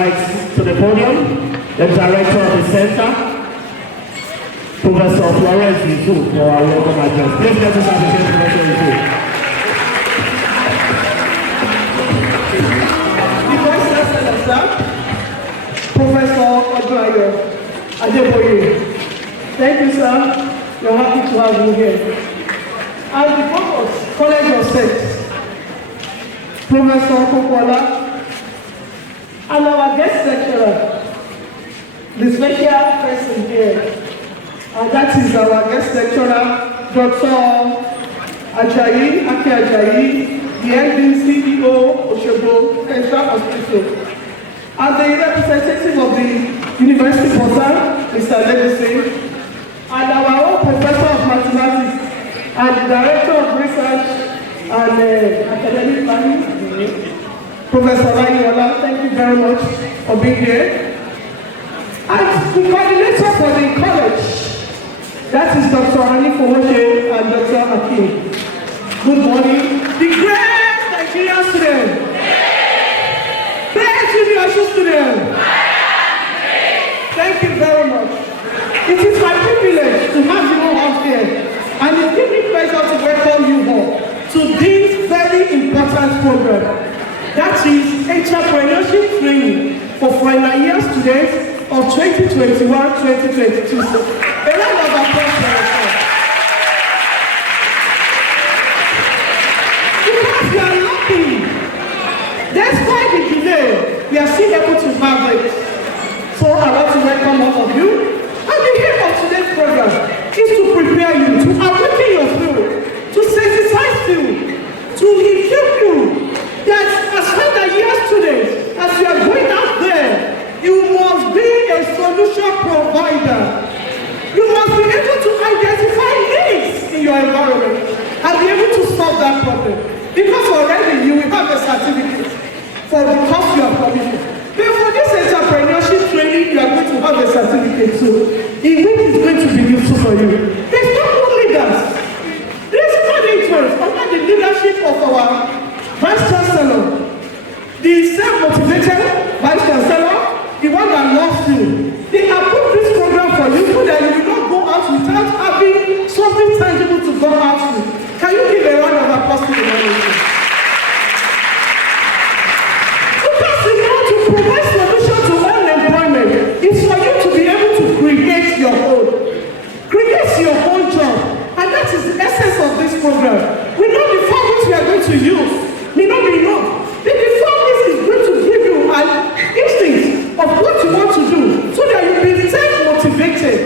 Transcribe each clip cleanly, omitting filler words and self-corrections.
invite to the podium the director of the center, Professor Florence Yusuf, for our welcome address. Please let us appreciate Professor Yusuf. The Vice Chancellor, sir, Professor Adwayo Adeboye. Thank you, sir. We're happy to have you here. And the Provost, College of Sex, Professor Kokola, and our guest lecturer, the special person here, and that is our guest lecturer, Dr. Ajayi, Aki Ajayi, the MD CEO Oshobo Central Hospital, and the representative of the University Portal, Mr. Legacy, and our own Professor of Mathematics, and the Director of Research and Academic Planning, Professor Layola. Thank you very much for being here. And the coordinator for the college, that is Dr. Hani Fowoshe and Dr. Akin. Good morning. The great Nigerian student. Great Uniosun student. Thank you very much. It is my privilege to have you all out here, and it gives me pleasure to welcome you all to this very important program. That is Entrepreneurship Training for final year students of 2021-2022. A round of applause for yourself. Because we are lucky, despite the delay, we are still able to have it. So I want to welcome all of you. And the aim of today's program is to prepare you, to awaken your spirit, to sensitize you, to equip you that as final year students, as you are going out there, you must be a solution provider. You must be able to identify needs in your environment and be able to solve that problem. Because already you will have a certificate for the course you are coming. But for this entrepreneurship training, you are going to have a certificate too, in which is going to be useful for you. There's not only that. This management, under the leadership of our Vice Chancellor, the self-motivated Vice Chancellor, the one that loves you, they approved this program for you so that you will not go out without having something tangible to go out with. Can you give a round of applause to the manager? Because you want to provide solution to unemployment is for you to be able to create your own job, and that is the essence of this program. We know the formulas we are going to use may not be enough. The formulas is going to give you an instinct of what you want to do so that you be self-motivated.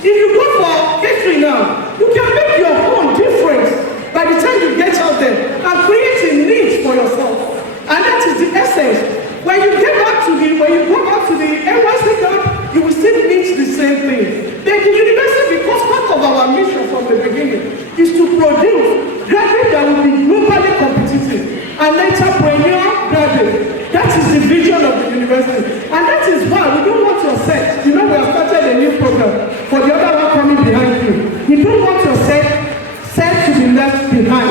If you go for catering now, you can make your own difference by the time you get out there and create a need for yourself. And that is the essence. When you go back to the NYSC camp, you will still meet the same thing. Then the university, because part of our mission from the beginning is to produce graduates that will be globally competitive and entrepreneur graduates. That is the vision of the university. And that is why we don't want your set. You know, we have started a new program for the other one coming behind you. We don't want your set to be left behind.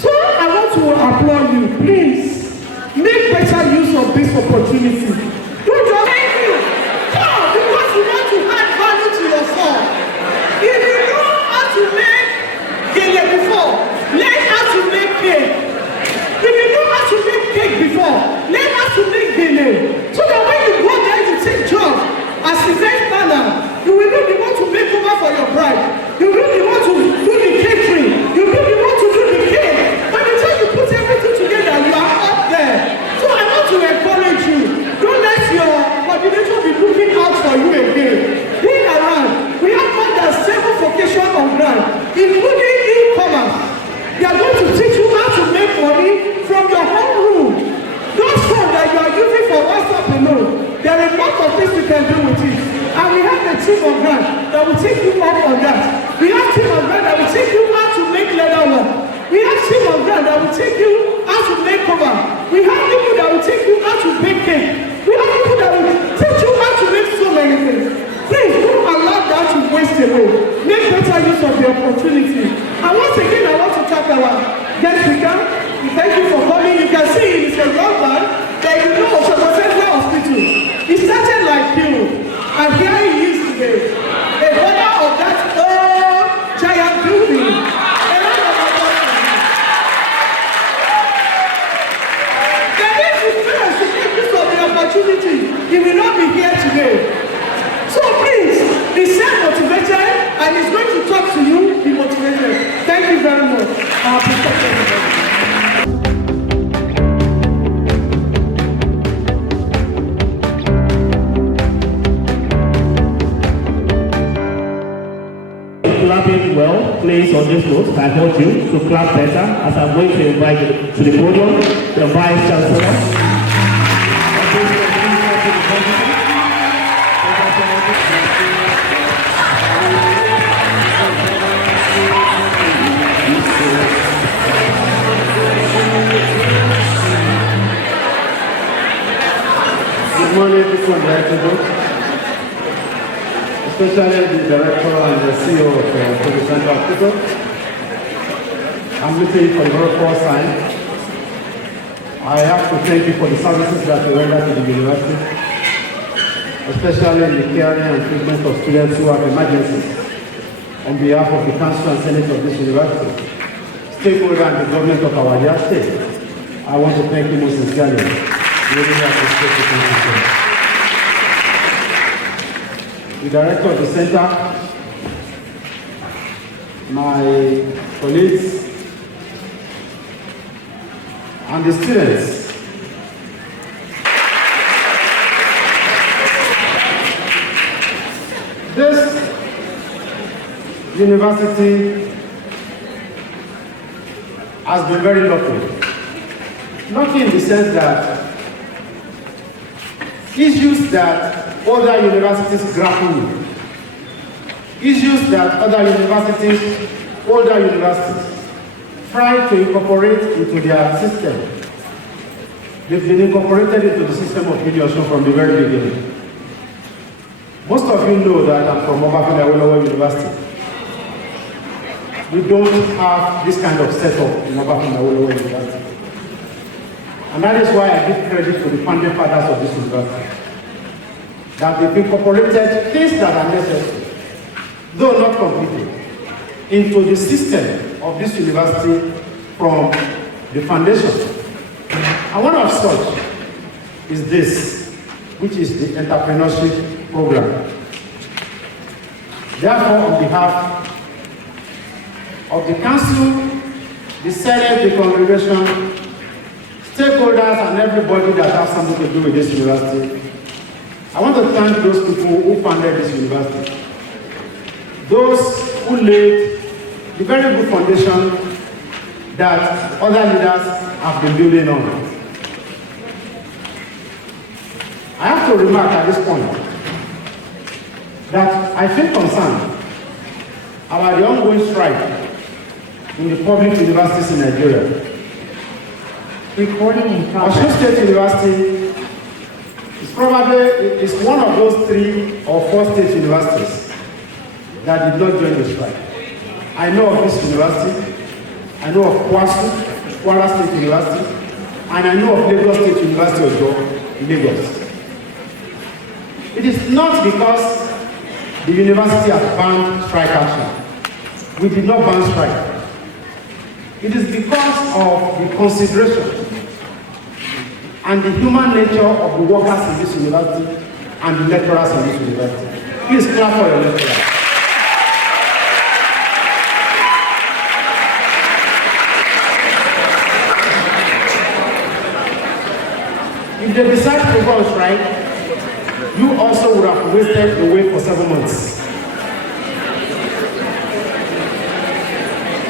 So I want to applaud you. Please, make better use of this opportunity. Don't just thank you. Come, because you want to add value to yourself. If you know how to make gele before, learn how to make cake. If you know how to make cake before, learn how to make gele. So that when you go there to take job as event planner, you will not be able to make over for your bride. You will be able to do the catering. You will be able to do the cake. By the time you put everything together, you are up there. So I want to encourage you. Don't let your coordinator be looking out for you again. Being around, we have more than 7 vocations on ground, including e-commerce. They are going to teach you how to make money from your home room. Those phones that you are using for WhatsApp alone, there are a lot of things you can do with it. And we have a team on ground that will take you up on that. We have a team on ground that will take you how to make leather work. We have a team on ground that will take you how to make cover. We have people that will take you how to bake cake. We have people that will teach you how to make so many things. Please don't allow that to waste away. Make better use of the opportunity. And once again, I want to thank our guest speaker. We thank you for coming. You can see it's a young man that you know of Central Hospital. And here he is today, a owner of that old giant building. A lot of applause. Then if he fails to make use of the opportunity, he will not be here today. So please, be self-motivated, and he's going to talk to you, be motivated. Thank you very much. I appreciate everybody. Clapping well, please, on this note, I want you to clap better as I'm going to invite you to the podium, the Vice Chancellor. Good morning, people and directors, especially the director and the CEO of the Center of People. I'm meeting you for the very first time. I have to thank you for the services that you render to the university, especially in the caring and treatment of students who have emergencies. On behalf of the Council and Senate of this university, stakeholder and the government of our dear state, I want to thank you most sincerely. Really appreciate the thank you. The director of the center, my colleagues, and the students. This university has been very lucky. Lucky in the sense that issues that other universities grapple with, issues that other universities, older universities, try to incorporate into their system. They've been incorporated into the system of Uniosun from the very beginning. Most of you know that I'm from Uniosun University. We don't have this kind of setup in Uniosun University. And that is why I give credit to the founding fathers of this university. That they've incorporated things that are necessary, though not completely, into the system of this university from the foundation. And one of such is this, which is the entrepreneurship program. Therefore, on behalf of the council, the senate, the congregation, stakeholders, and everybody that has something to do with this university, I want to thank those people who founded this university. Those who laid the very good foundation that other leaders have been building on. I have to remark at this point that I feel concerned about the ongoing strike in the public universities in Nigeria. Uniosun State University is one of those 3 or 4 state universities that did not join the strike. I know of this university, I know of Kwara State University, and I know of Lagos State University of Lagos. It is not because the university has banned strike action. We did not ban strike. It is because of the consideration and the human nature of the workers in this university and the lecturers in this university. Please clap for your lecturers. If they decide to go on strike, you also would have wasted away for 7 months.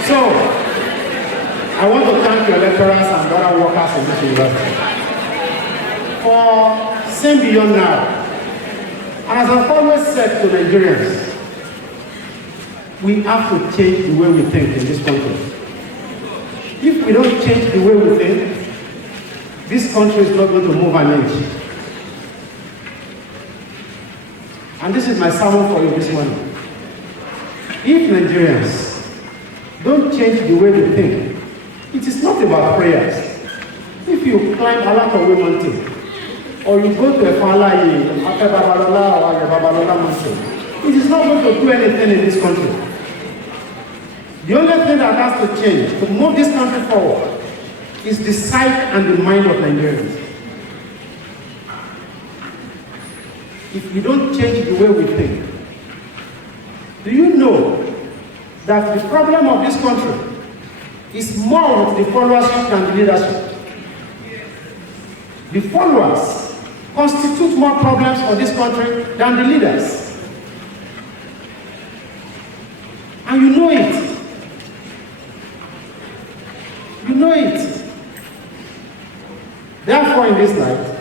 So, I want to thank your lecturers and other workers in this university for seeing beyond now. And as I've always said to Nigerians, we have to change the way we think in this country. If we don't change the way we think, this country is not going to move an inch. And this is my sermon for you this morning. If Nigerians don't change the way they think, it is not about prayers. If you climb a lot of women too, or you go to a Falaye, a Babalola or a Babalola mansion, it is not going to do anything in this country. The only thing that has to change to move this country forward is the sight and the mind of Nigerians. If we don't change the way we think, do you know that the problem of this country is more with the followership than the leadership? The followers constitute more problems for this country than the leaders. And you know it. You know it. Therefore, in this night,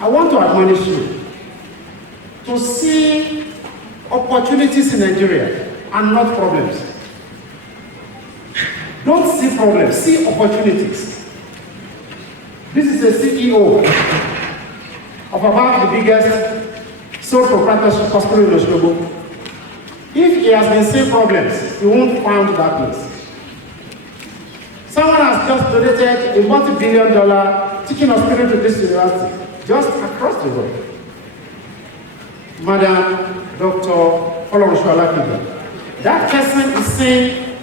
I want to admonish you to see opportunities in Nigeria and not problems. Don't see problems, see opportunities. This is a CEO of about the biggest sole proprietorship hospital in Osogbo. If he has been seeing problems, he won't find that place. Someone has just donated a multi-billion-dollar teaching hospital to this university, just across the road. Madam Dr. Olorunsola. That person is saying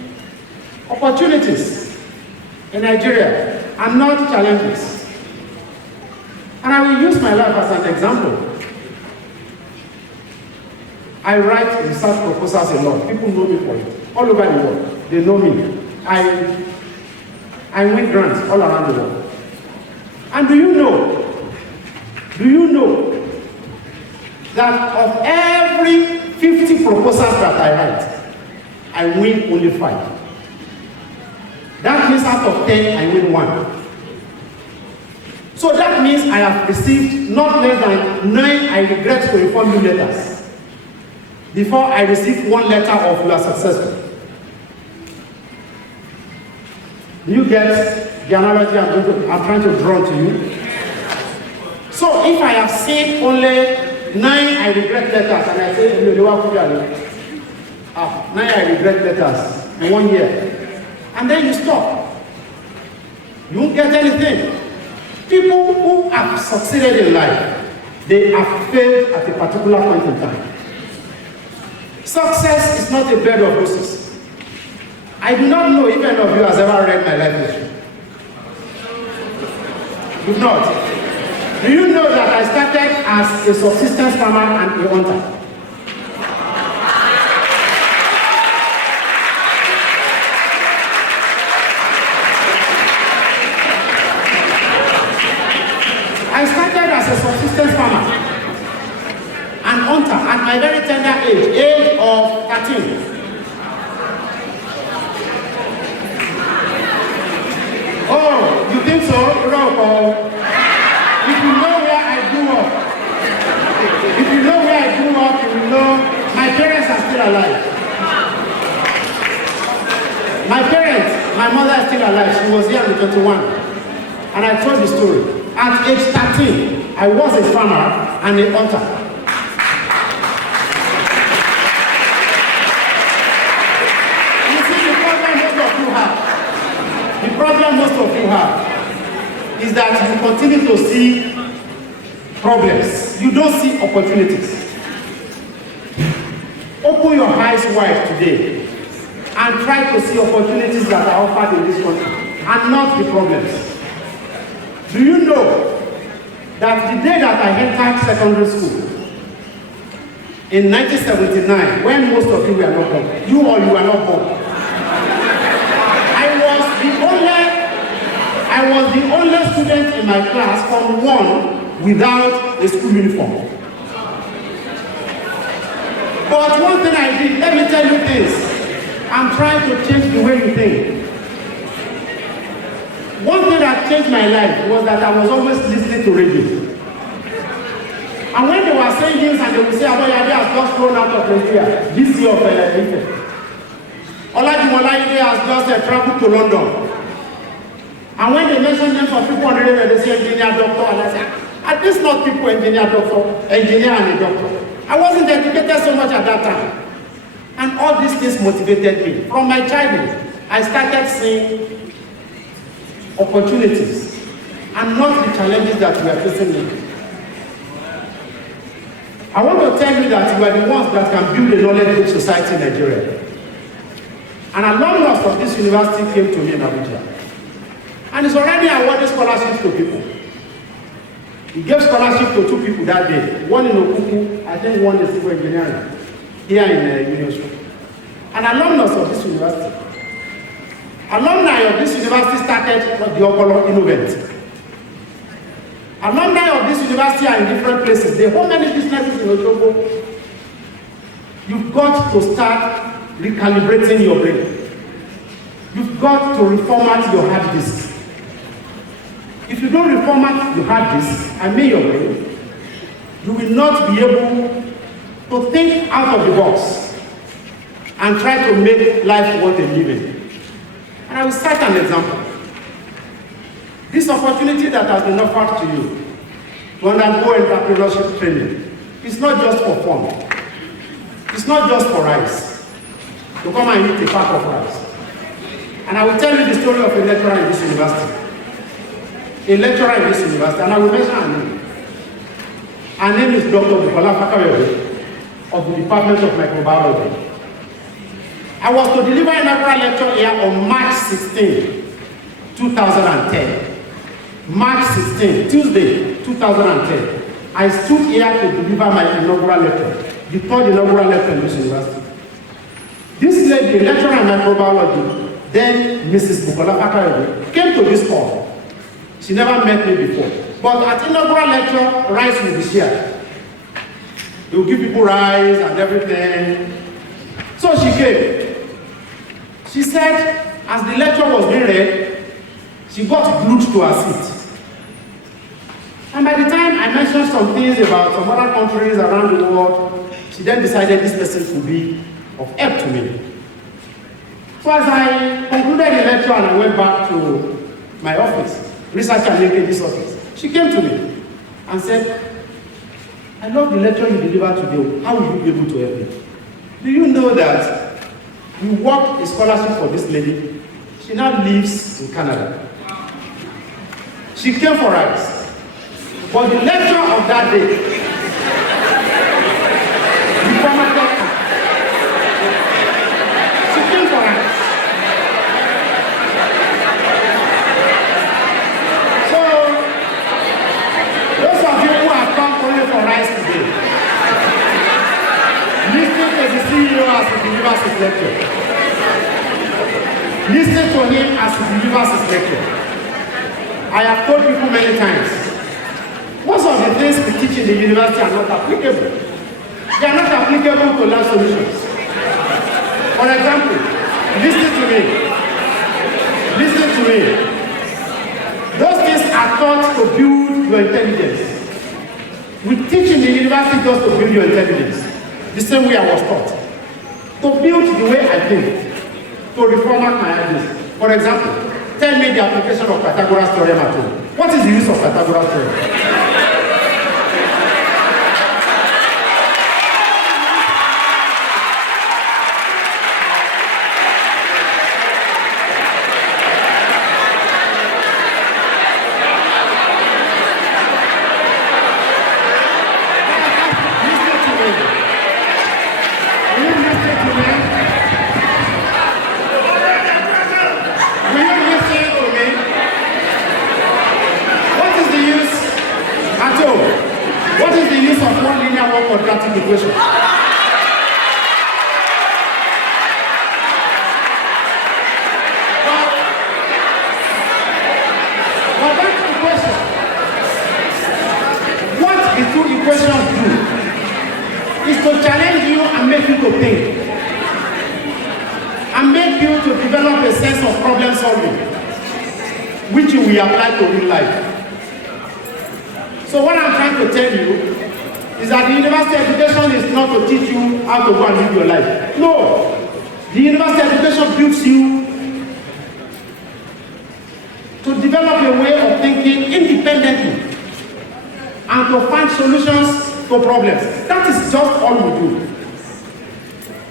opportunities in Nigeria and not challenges. And I will use my life as an example. I write research proposals a lot. People know me for it. All over the world, they know me. I win grants all around the world. And do you know that of every 50 proposals that I write, I win only 5. That means out of 10, I win 1. So that means I have received not less than 9 I regret to inform you letters before I receive 1 letter of you are successful. Do you get the analogy I'm trying to draw to you? So if I have seen only 9 I regret letters and I say, 9 I regret letters in 1 year, and then you stop, you won't get anything. People who have succeeded in life, they have failed at a particular point in time. Success is not a bed of roses. I do not know if any of you has ever read my life history. You've not. Do you know that I started as a subsistence farmer and a hunter? I started as a subsistence farmer and hunter at my very tender age of 13. Oh, you think so? Wrong. If you know where I grew up, you will know my parents are still alive. My mother is still alive. She was here at 21. And I told the story. At age 13, I was a farmer and a hunter. You see, the problem most of you have is that you continue to see problems. You don't see opportunities. Open your eyes wide today and try to see opportunities that are offered in this country and not the problems. Do you know that the day that I entered secondary school in 1979, when most of you were not born, you were not born, I was the only student in my class from 1 without a school uniform. But one thing I did, let me tell you this, I'm trying to change the way you think. One thing that changed my life was that I was always listening to radio. And when they were saying things and they would say, Aboyade has just flown out of Nigeria, DC of Ife. Olajimola has just traveled to London. And when they mention names of people on the radio, they say engineer, doctor, and I say, are these not people engineer, doctor, engineer and a doctor? I wasn't educated so much at that time. And all these things motivated me. From my childhood, I started seeing opportunities and not the challenges that we are facing now. I want to tell you that we are the ones that can build a knowledge-rich society in Nigeria. An alumnus of this university came to me in Abuja, and is already awarding scholarships to people. He gave scholarship to 2 people that day, one in Okuku, I think one in civil engineering, here in Uniosun. An alumnus of this university. Alumni of this university started the Okolo Innovate. Alumni of this university are in different places. They hold many businesses in Osogbo. You've got to start recalibrating your brain. You've got to reformat your hard disk. If you don't reformat your hard disk, I mean your brain, you will not be able to think out of the box and try to make life worth a living. And I will cite an example. This opportunity that has been offered to you to undergo entrepreneurship training is not just for fun. It's not just for rice, to come and eat a pack of rice. And I will tell you the story of a lecturer in this university. A lecturer in this university, and I will mention her name. Her name is Dr. Bukola Fakayode of the Department of Microbiology. I was to deliver an inaugural lecture here on March 16, 2010. March 16, Tuesday, 2010. I stood here to deliver my inaugural lecture, the 3rd inaugural lecture in this university. This lady, a lecturer in microbiology, then Mrs. Bukola Fakayode, came to this hall. She never met me before. But at inaugural lecture, rice will be shared. They will give people rice and everything. So she came. She said, as the lecture was being read, she got glued to her seat. And by the time I mentioned some things about some other countries around the world, she then decided this person would be of help to me. So as I concluded the lecture and I went back to my office, research and linkages office, she came to me and said, I love the lecture you delivered today. How will you be able to help me? Do you know that we worked a scholarship for this lady? She now lives in Canada. She came for us. But the lecture of that day, we formatted her. She came for us. So, those of you who have come only for rice today, listen to the CEO as he delivers his lecture. Listen to him as he delivers his lecture. I have told people many times, most of the things we teach in the university are not applicable. They are not applicable to lab solutions. For example, listen to me. Listen to me. Those things are taught to build your intelligence. We teach in the university just to build your intelligence. The same way I was taught. To build the way I think. To reformat my ideas. For example, tell me the application of Pythagoras theorem at home. What is the use of Pythagoras theorem? Quadratic equation. But that's the question. What the two equations do is to challenge you and make you to think. And make you to develop a sense of problem solving, which you will apply to real life. So what I'm trying to tell you is that the university education is not to teach you how to go and live your life. No. The university education builds you to develop a way of thinking independently and to find solutions to problems. That is just all we do.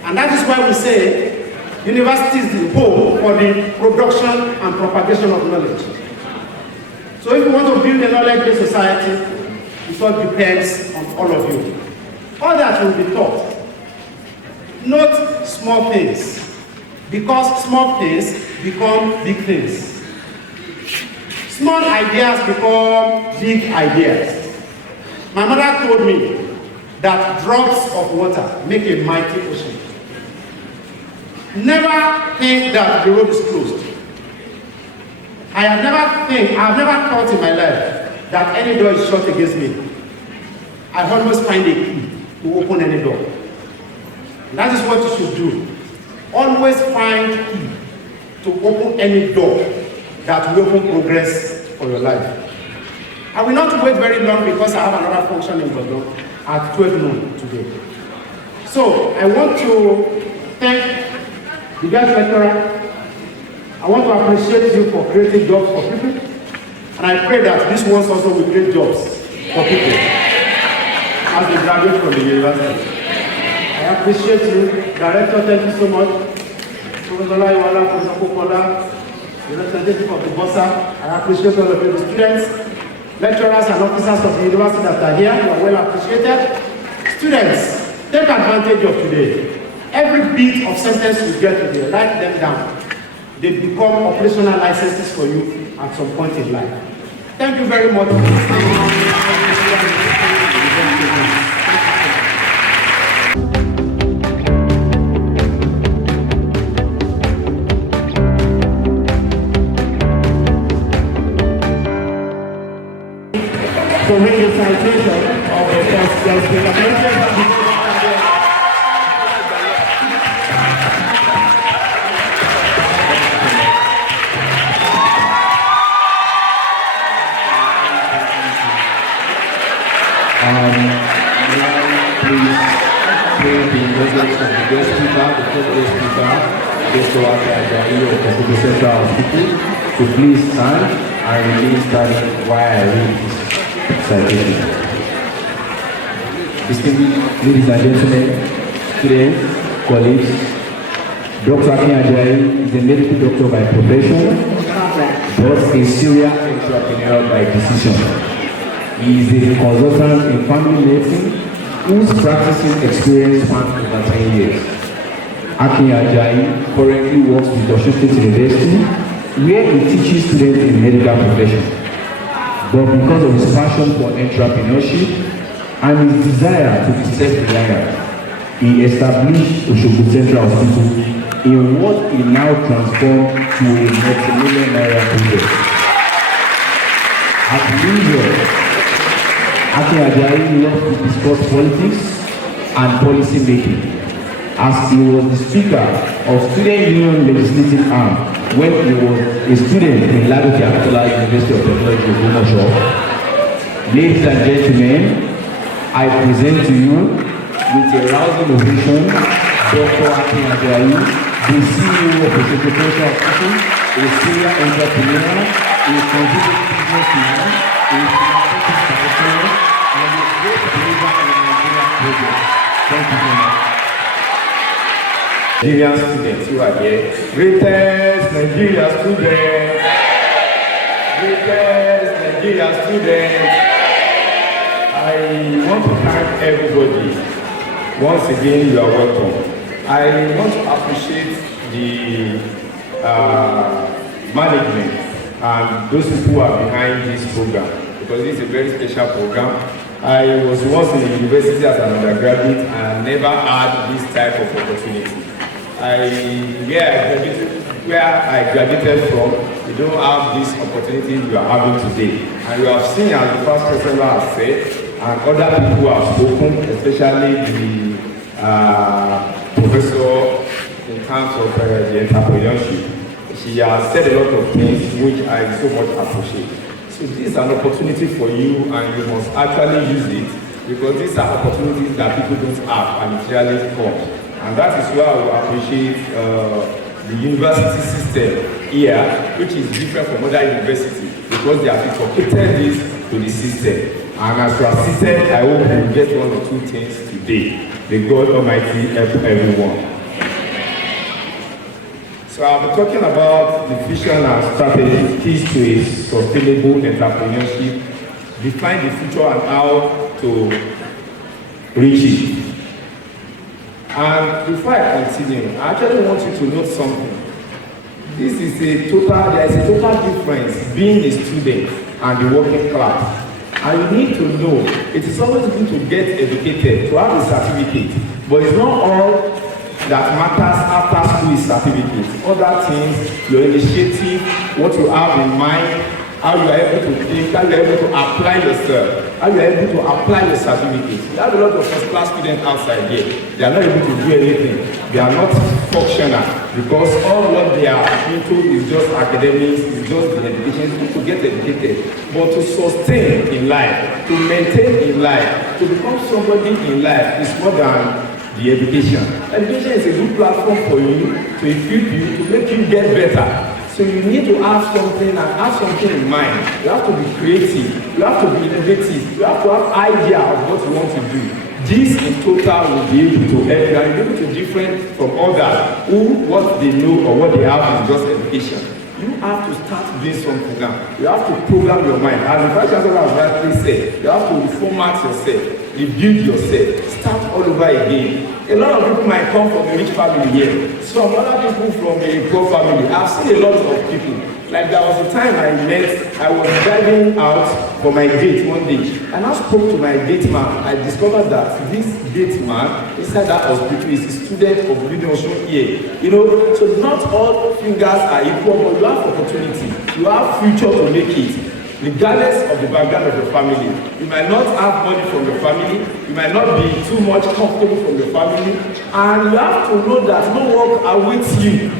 And that is why we say university is the home for the production and propagation of knowledge. So if you want to build a knowledge-based society, it all depends on all of you. All that will be taught. Not small things, because small things become big things. Small ideas become big ideas. My mother told me that drops of water make a mighty ocean. Never think that the road is closed. I have never thought in my life that any door is shut against me. I always find a key to open any door. That is what you should do. Always find a key to open any door that will open progress for your life. I will not wait very long because I have another function in Bordeaux at 12 noon today. So I want to thank the guest lecturer. I want to appreciate you for creating jobs for people. And I pray that this ones also will create jobs for people as they graduate from the university. I appreciate you. Director, thank you so much. Professor Laiwala, Professor Popola, the representative of the BOSA. I appreciate all of you, the students, lecturers and officers of the university that are here. You are well appreciated. Students, take advantage of today. Every bit of sentence you get today, write them down. They become operational licenses for you at some point in life. Thank you very much. So with the citation of the first guest speaker, Please the introduction of the guest speaker, the first guest speaker, Dr. Ajayi of the Central Hospital, to please stand and remain standing while I read this citation. Distinguished ladies and gentlemen, students, colleagues, Dr. Ajayi is a medical doctor by profession, but a serial entrepreneur by decision. He is a consultant in family medicine whose practicing experience spans over 10 years. Ajayi currently works with Uniosun State University, where he teaches students in medical profession. But because of his passion for entrepreneurship and his desire to be self-reliant, he established Osogbo Central Hospital in what he now transformed to a multi-million naira project. As usual, Ajayi loved to discuss politics and policy making, as he was the speaker of Student Union Legislative Arm when he was a student in Ladoke Akintola University of Technology, Ogbomoso. Ladies and gentlemen, I present to you with a rousing ovation Dr. Ajayi, the CEO of the Secretariat Hospital, a serial entrepreneur, a contributing businessman, a philanthropic professional, and a great believer in the Nigerian project. Thank you very much. Nigerian students who are here, greatest Nigerian students, greatest Nigerian students. I want to thank everybody. Once again, you are welcome. I want to appreciate the management and those people who are behind this program, because this is a very special program. I was once in the university as an undergraduate and I never had this type of opportunity. Where I graduated from, we don't have this opportunity we are having today. And you have seen, as the first person has said, and other people have spoken, especially the professor in terms of the entrepreneurship. She has said a lot of things which I so much appreciate. So this is an opportunity for you and you must actually use it, because these are opportunities that people don't have and it really comes. And that is why I appreciate the university system here, which is different from other universities, because they have incorporated this to the system. And as you are seated, I hope you will get one or two things today. May God Almighty help everyone. So I'll be talking about the vision and strategy keys to a sustainable entrepreneurship, define the future and how to reach it. And before I continue, I actually want you to note something. There is a total difference being a student and the working class. And you need to know, it is always good to get educated, to have a certificate, but it's not all that matters after school is certificate. Other things, your initiative, what you have in mind, how you are able to think, how you are able to apply yourself, how you are able to apply your certificate. We have a lot of first-class students outside here. They are not able to do anything. They are not functional because all what they are into is just academics, is just the education, to get educated. But to sustain in life, to maintain in life, to become somebody in life is more than the education. Education is a good platform for you, to equip you, to make you get better. So you need to have something and have something in mind. You have to be creative, you have to be innovative, you have to have idea of what you want to do. This in total will be able to help you and be able to different from others who what they know or what they have is just education. You have to start doing something now. You have to program your mind. As the Vice Chancellor has rightly said, you have to reformat yourself, rebuild yourself, start all over again. A lot of people might come from a rich family here. Some other people from a poor family. I've seen a lot of people. Like there was a time I was driving out for my date one day, and I spoke to my date man. I discovered that this date man inside that hospital is a student of Uniosun here. You know, so not all fingers are equal, but you have opportunity. You have future to make it. Regardless of the background of your family. You might not have money from your family, you might not be too much comfortable from your family, and you have to know that no work awaits you.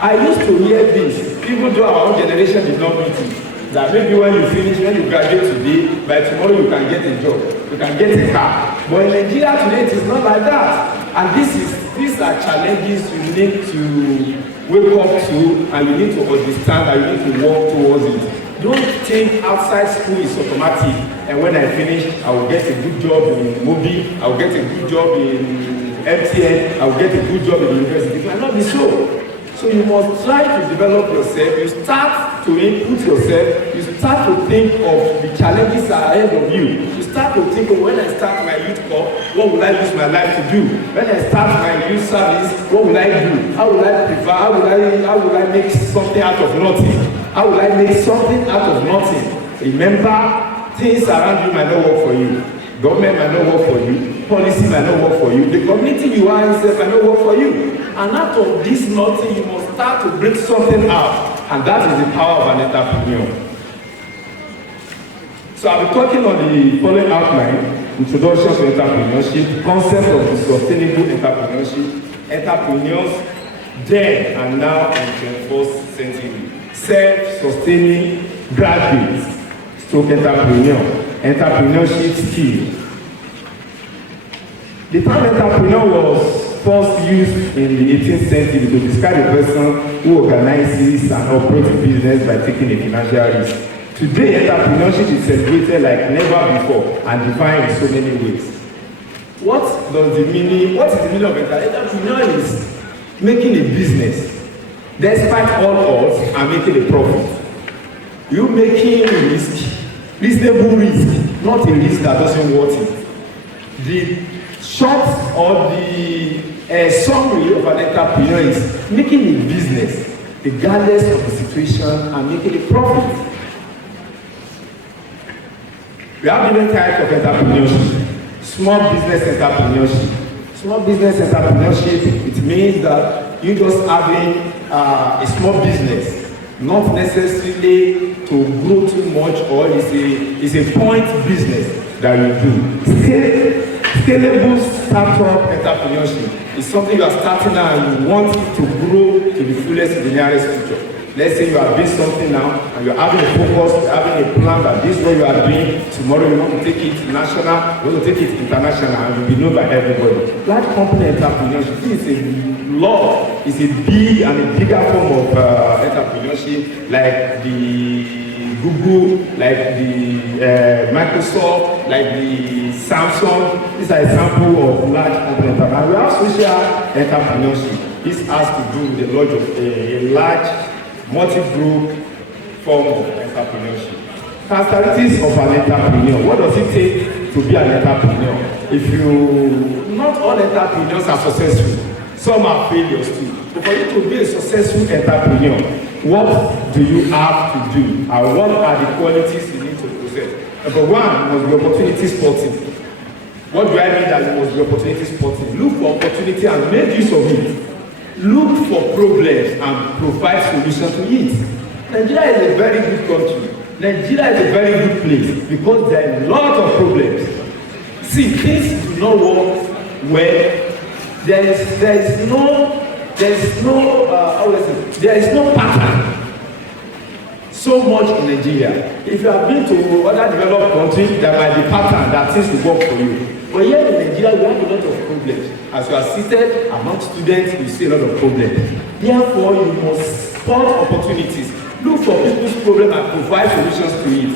I used to hear this, even though our own generation did not meet it, that maybe when you finish, when you graduate today, by tomorrow you can get a job, you can get a car. But in Nigeria today, it is not like that. And these are challenges you need to wake up to, and you need to understand, and you need to work towards it. Don't think outside school is automatic, and when I finish, I will get a good job in Mobi, I will get a good job in MTN, I will get a good job in the university. It might not be so. So you must try to develop yourself, you start to input yourself, you start to think of the challenges ahead of you. You start to think of when I start my youth corps, what will I use my life to do? When I start my youth service, what will I do? How will I prefer? How will I make something out of nothing? How will I make something out of nothing? Remember, things around you might not work for you. Government might not work for you. Policy might not work for you. The community you are yourself might not work for you. And out of this nothing, you must start to bring something out. And that is the power of an entrepreneur. So I'll be talking on the following outline: introduction to entrepreneurship, concept of the sustainable entrepreneurship, entrepreneurs then and now in 21st century, self-sustaining graduates, stroke entrepreneur, entrepreneurship skill. The term entrepreneur was first used in the 18th century to describe a person who organizes and operates a business by taking a financial risk. Today, entrepreneurship is celebrated like never before and defined in so many ways. What is the meaning of entrepreneur? Entrepreneur is making a business despite all odds and making a profit. You making reasonable risk, not a risk that doesn't worth it. The short or the summary of an entrepreneur is making a business regardless of the situation and making a profit. We have different types of entrepreneurship. Small business entrepreneurship. Small business entrepreneurship, it means that you just having a small business, not necessarily to grow too much, or it's a point business that you do. Scalable startup entrepreneurship is something you are starting now and you want it to grow to the fullest in the nearest future. Let's say you are doing something now and you're having a focus, you're having a plan that this is what you are doing. Tomorrow you want to take it national, you want to take it international, and you'll be known by everybody. Large company entrepreneurship, this is a law, it's a big and a bigger form of entrepreneurship, like the Google, like the Microsoft, like the Samsung. These are examples of large companies. And we have social entrepreneurship. This has to do with the launch of a large multi-group form of entrepreneurship. Characteristics of an entrepreneur. What does it take to be an entrepreneur? Not all entrepreneurs are successful. Some are failures too. But for you to be a successful entrepreneur, what do you have to do? And what are the qualities you need to possess? Number one, you must be opportunity sporting. What do I mean that you must be opportunity sporting? Look for opportunity and make use of it. Look for problems and provide solutions to it. Nigeria is a very good country. Nigeria is a very good place because there are a lot of problems. See, things do not work well. There is no pattern so much in Nigeria. If you have been to other developed countries, there might be pattern that things will work for you. But here in Nigeria, we have a lot of problems. As you are seated among students, you see a lot of problems. Therefore, you must spot opportunities. Look for people's problems and provide solutions to it.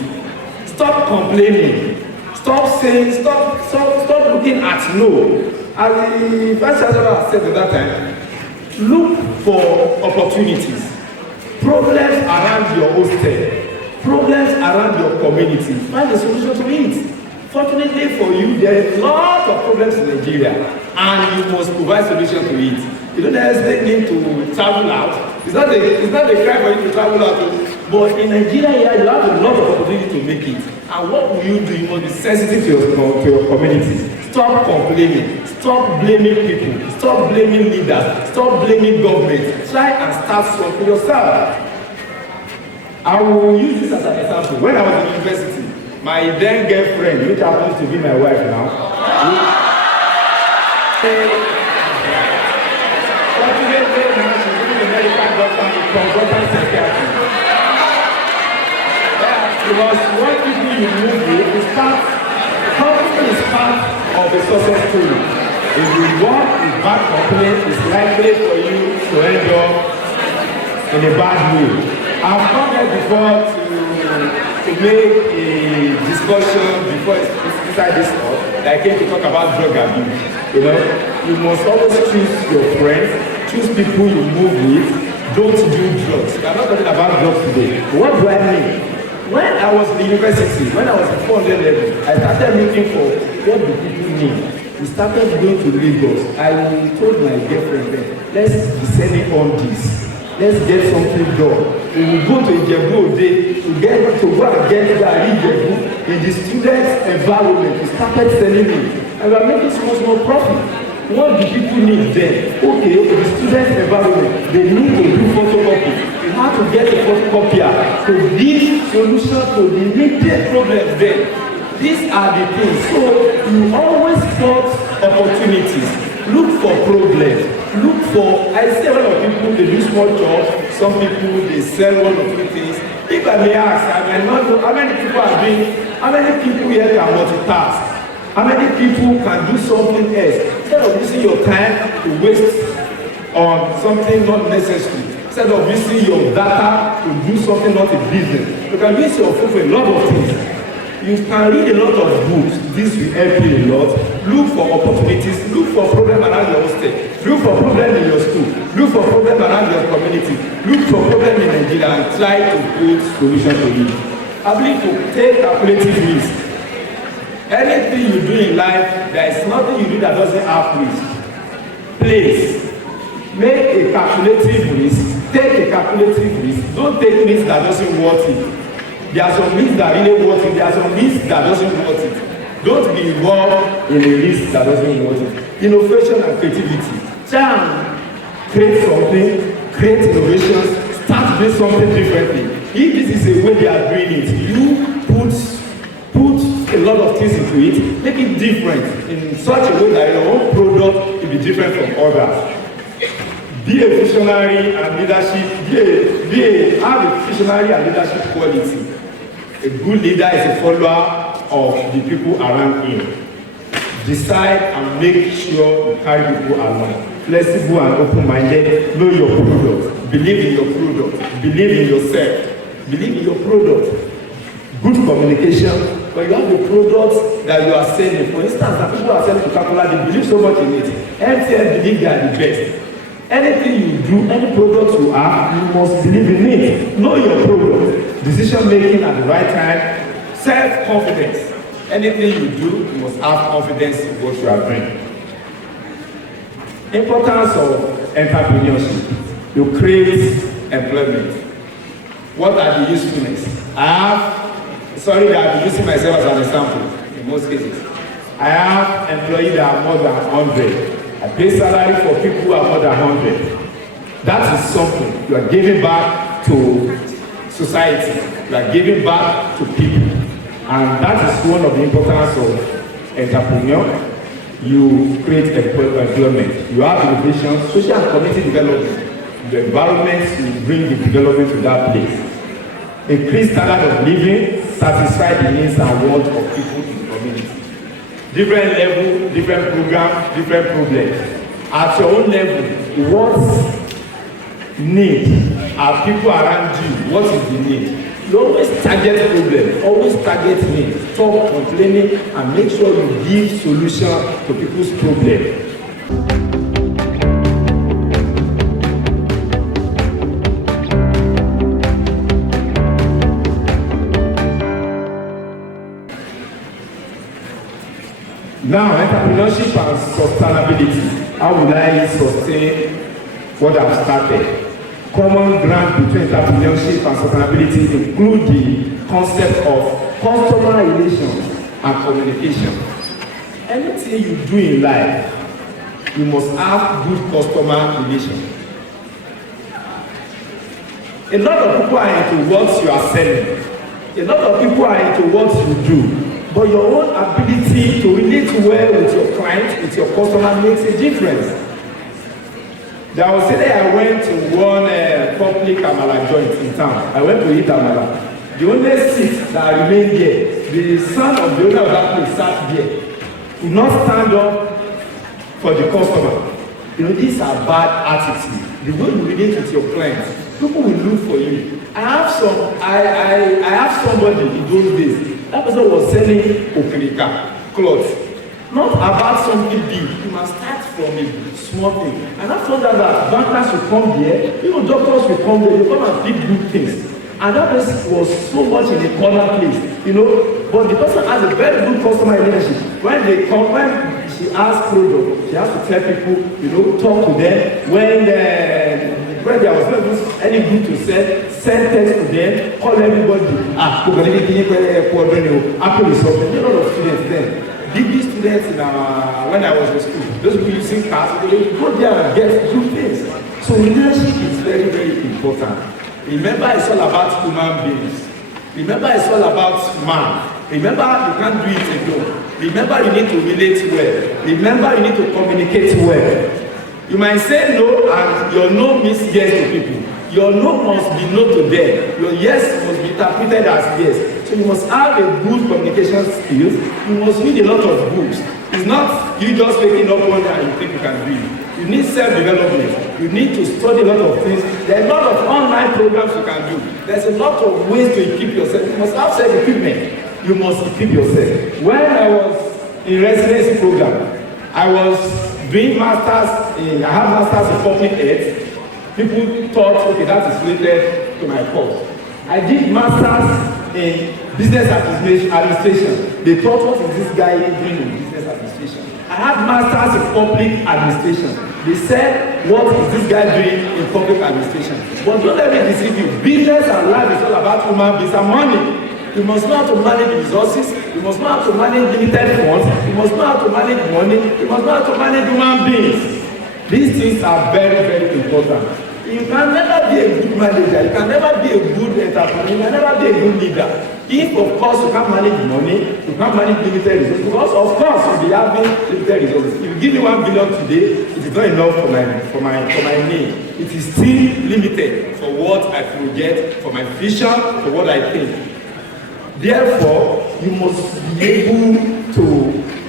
Stop complaining. Stop looking at no. As the Vice Chancellor said at that time, look for opportunities. Problems around your hostel, problems around your community. Find a solution to it. Fortunately for you, there are a lot of problems in Nigeria, and you must provide solutions to it. You don't necessarily need to travel out. It's not a crime for you to travel out. But in Nigeria, you have a lot of opportunity to make it. And what will you do? You must be sensitive to your community. Stop complaining. Stop blaming people. Stop blaming leaders. Stop blaming government. Try and start something yourself. I will use this as an example. When I was in university, my then girlfriend, which happens to be my wife now, fortunately now she's doing a medical doctor in consultant psychiatry. Because what people you move with is company is part of a success story. If you work with bad company, it's likely for you to end up in a bad way. I've come here before to make a discussion before inside this talk that I came to talk about drug abuse. You must always choose your friends, choose people you move with, don't do drugs. I'm not talking about drugs today. What do I mean? When I was in the university, when I was in 400 level, I started looking for what do people need. We started going to Lagos. I told my girlfriend, let's be selling on this. Let's get something done. We will go to Ijebu to go and get Gari Ijebu in the student environment. We started selling it. And we are making small profit. What do people need then? Okay, the student environment, they need to do photocopy. You have to get a photocopier to give solution to the immediate problems then. These are the things. So you always spot opportunities. Look for problems. Look for, I see a lot of people, they do small jobs. Some people, they sell one or two things. If I may ask, I might not know how many people are doing, how many people here can multitask? How many people can do something else? Instead of using your time to waste on something not necessary, instead of using your data to do something not a business, you can use your phone for a lot of things. You can read a lot of books. This will help you a lot. Look for opportunities. Look for problems around your hostel. Look for problems in your school. Look for problems around your community. Look for problems in Nigeria and try to create solutions to it. I believe to take calculative risk. Anything you do in life, there is nothing you do that doesn't have risk. Please, make a calculative risk. Take a calculative risk. Don't take risks that doesn't worth it. There are some risks that really worth it. There are some risks that doesn't worth it. Don't be involved in a risk that doesn't worth it. Innovation and creativity. Try and create something, create innovations, start doing something differently. If this is a way they are doing it, you put a lot of things into it, make it different in such a way that your own product will be different from others. Be a visionary and leadership, have a visionary and leadership quality. A good leader is a follower of the people around him. Decide and make sure you carry people along. Flexible and open-minded, know your product. Believe in your product. Believe in yourself. Believe in your product. good communication, but you have the products that you are selling. For instance, that people are selling Coca-Cola, they believe so much in it. MTN believe they are the best. Anything you do, any product you have, you must believe in it. Know your product. Decision making at the right time. Self-confidence. Anything you do, you must have confidence in what you are doing. Importance of entrepreneurship. You create employment. What are the usefulness? Sorry that I'm using myself as an example in most cases. I have employees that are more than 100. I pay salary for people who are more than 100. That is something. You are giving back to society. You are giving back to people. And that is one of the importance of entrepreneur. You create employment. You have innovation, social and community development. The environment, you bring the development to that place. Increase standard of living, satisfy the needs and wants of people in the community. Different level, different program, different problems. At your own level, what need are people around you? What is the need? You always target problem, always target need. Stop complaining and make sure you give solution to people's problem. Now, entrepreneurship and sustainability. How will I sustain what I've started? Common ground between entrepreneurship and sustainability include the concept of customer relations and communication. Anything you do in life, you must have good customer relations. A lot of people are into what you are selling. A lot of people are into what you do. But your own ability to relate well with your client, with your customer makes a difference. There was a day I went to one public amala joint in town. I went to eat amala. The only seat that remained there, the son of the owner of that place sat there. He did not stand up for the customer. You know, these are bad attitudes. The way you relate with your clients, people will look for you. I have somebody in those days. That person was selling okrika, clothes. Not about something big. You must start from a small thing. And after that, bankers will come there, even doctors will come there, they come and pick good things. And that person was so much in a corner place, you know. But the person has a very good customer relationship. When they come, when she asks product, she has to tell people, you know, talk to them. When there was not any good to send text to them, call everybody. After the something, a lot of students then. DB students when I was in school, those people using cars, they go there and get good things. So leadership is very, very important. Remember, it's all about human beings. Remember, it's all about man. Remember, you can't do it alone. Remember, you need to relate well. Remember, you need to communicate well. You might say no, and your no means yes to people. Your no must be no to them. Your yes must be interpreted as yes. So you must have a good communication skills. You must read a lot of books. It's not you just waking up one day and you think you can do it. You need self-development. You need to study a lot of things. There are a lot of online programs you can do. There's a lot of ways to equip yourself. You must have self-equipment. You must equip yourself. When I was in residency program, I was doing masters in, I have masters in public health. People thought, okay, that is related to my course. I did masters in business administration. They thought, what is this guy doing in business administration? I had masters in public administration. They said, what is this guy doing in public administration? But don't let me deceive you. Business and life is all about human beings and money. You must know how to manage resources. You must know how to manage limited funds. You must know how to manage money. You must know how to manage human beings. These things are very, very important. You can never be a good manager. You can never be a good entrepreneur. You can never be a good leader. If, of course, you can't manage money, you can't manage limited resources. Because, of course, you'll be having limited resources. If you give me 1 billion today, it is not enough for my need. It is still limited for what I project, for my vision, for what I think. Therefore, you must be able to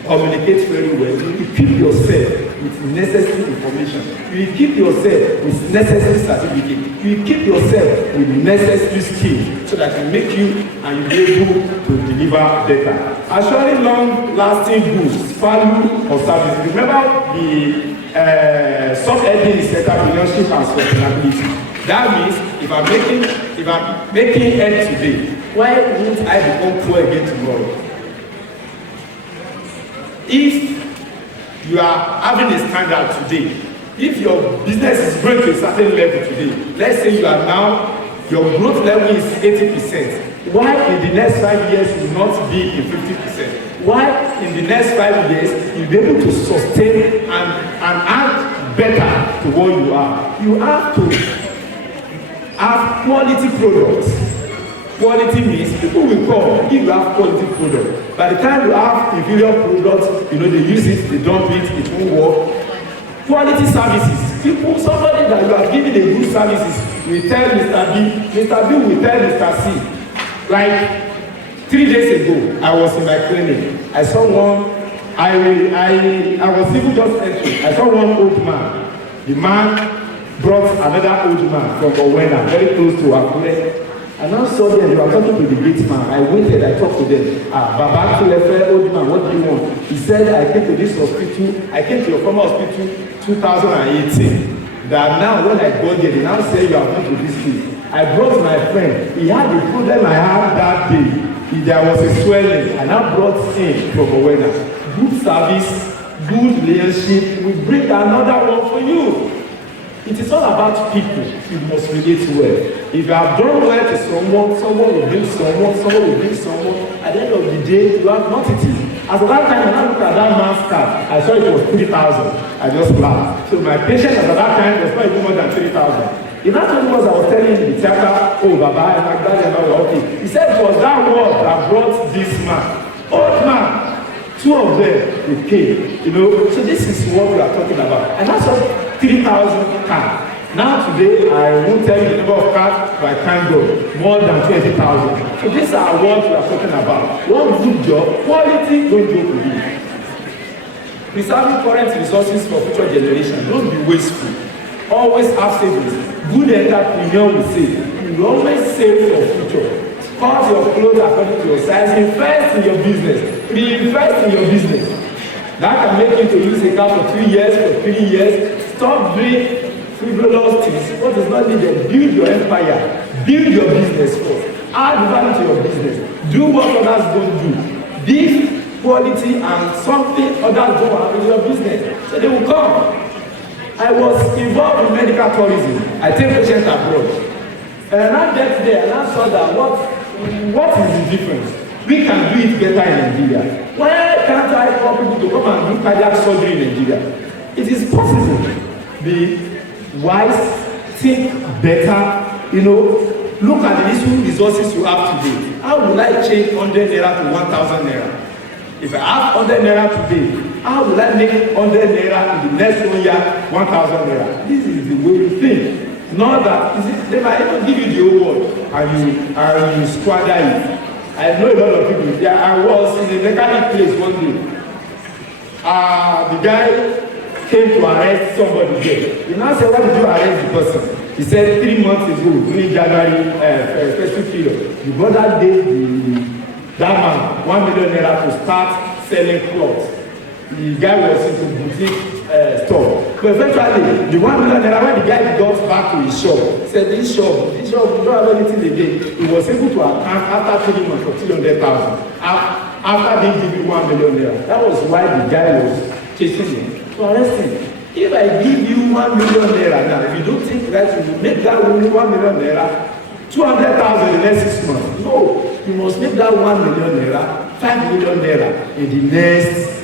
communicate very well. You equip yourself with necessary information. You equip yourself with necessary certificate. You equip yourself with necessary skills so that it make you and you be able to deliver better. Assuring long-lasting goods, value or service. Remember the sub-heading is entrepreneurship and sustainability. That means if I'm making end today, why won't I become poor again tomorrow? If you are having a standard today, if your business is growing to a certain level today, let's say you are now, your growth level is 80%. Why in the next 5 years you will not be in 50%? Why in the next 5 years you'll be able to sustain and add better to what you are? You have to have quality products. Quality means people will come if you have quality product. By the time you have inferior products, you know, they use it, they dump it, it won't work. Quality services. People, somebody that you have given a good services will tell Mr. B, Mr. B will tell Mr. C. Like 3 days ago, I was in my clinic. I saw one, I was even just entering. I saw one old man. The man brought another old man from Owena, very close to Akure. I now saw them, they were talking to the gate man. I waited, I talked to them. Baba Tulefe, old man, what do you want? He said, I came to this hospital, I came to your former hospital 2018. That now when I got there, they now say you have been to this place. I brought my friend. He had the problem I had that day. There was a swelling. I now brought him from Owena. Good service, good relationship. We bring another one for you. It is all about people. You must relate well. If you have done well to someone, someone will bring someone, someone will bring someone. At the end of the day, you have multitude. As of that time, when I looked at that man's card, I saw it was 3,000. I just laughed. So my patient at that time was not even more than 3,000. If that was I was telling the theater, oh, Baba, and my dad, okay. He said it was that word that brought this man. Old man. 2 of them, they came. You know, so this is what we are talking about. And that's what 3,000 cards. Now today, I won't tell you the number of cards, but I can't go. More than 20,000. So these are what we are talking about. One good job, quality, don't joke with you. Preserving current resources for future generations. Don't be wasteful. Always have savings. Good entrepreneur will say, you always save for future. Cut your clothes according to your size. Invest in your business. Reinvest in your business. That can make you to use a car for 3 years, for 3 years. Stop doing frivolous things. What is not needed? Build your empire. Build your business first. Add value to your business. Do what others don't do. Give quality and something others don't have in your business. So they will come. I was involved in medical tourism. I take patients abroad. And I get there and I saw that what is the difference? We can do it better in Nigeria. Why can't I call people to come and do cardiac surgery in Nigeria? It is possible. Be wise, think better, you know, look at the little resources you have today. How will I change 100 naira to 1,000 naira? If I have 100 naira today, how will I make 100 naira in the next 1 year 1,000 naira? This is the way we think. Not that they might even give you the whole world and you squander it. I know a lot of people. Yeah, I was in a mechanic place one day. The guy came to arrest somebody there. He now said, why did you arrest the person? He said 3 months ago, during January festive period, the brother gave that man 1 million naira to start selling clothes. The guy was into boutique store. But eventually, the 1 million naira, when the guy got back to his shop, said, this shop, you don't have anything again. He was able to account after 3 months for 300,000. After being given 1 million naira. That was why the guy was chasing him to arrest him. If I give you 1 million naira now, if you don't think that you will make that only 1 million naira, 200,000 in the next 6 months. No, you must make that 1 million naira, 5 million naira in the next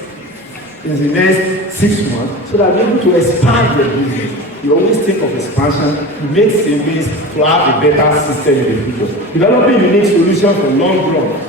6 months, so that you're able to expand your business. You always think of expansion, you make savings to have a better system in the future. Developing unique solutions for long run.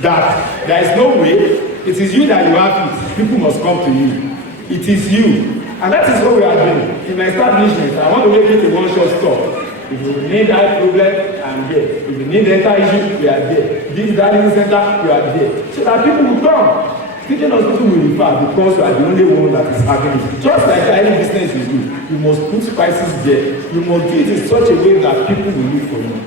That there is no way, it is you that you have it. People must come to you. It is you. And that is what we are doing. In my establishment, I want to make it a one-shop store. If you need that problem, I'm there. If you need data issue, we are there. This dialysis center, we are there. So that people will come. teaching hospital will refer because you are the only one that is having it. Just like any business you do, you must put prices there. You must do it in such a way that people will look for you.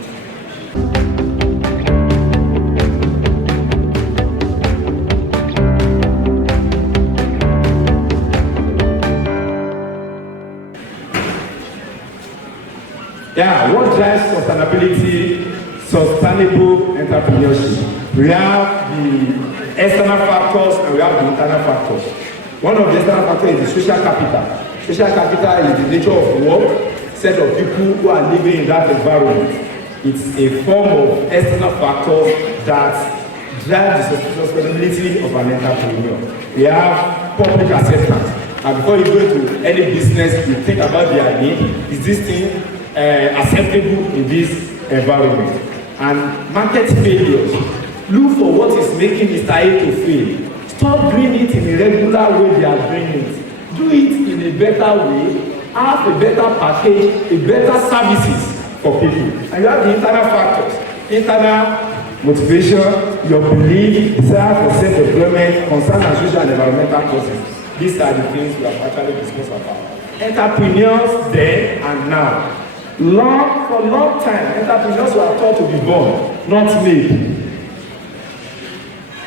Yeah, what drives sustainability, sustainable entrepreneurship? We have the external factors and we have the internal factors. One of the external factors is the social capital. Social capital is the nature of work, set of people who are living in that environment. It's a form of external factors that drive the sustainability of an entrepreneur. We have public acceptance. And before you go into any business, you think about their need. Is this thing acceptable in this environment? And market failures. Look for what is making Mr. A to fail. Stop doing it in a regular way they are doing it. Do it in a better way. Have a better package, a better services for people. And you have the internal factors. Internal motivation, your belief, desire for self-employment, concern and social and environmental causes. These are the things we have actually discussed about. Entrepreneurs then and now. For a long time, entrepreneurs were taught to be born, not made.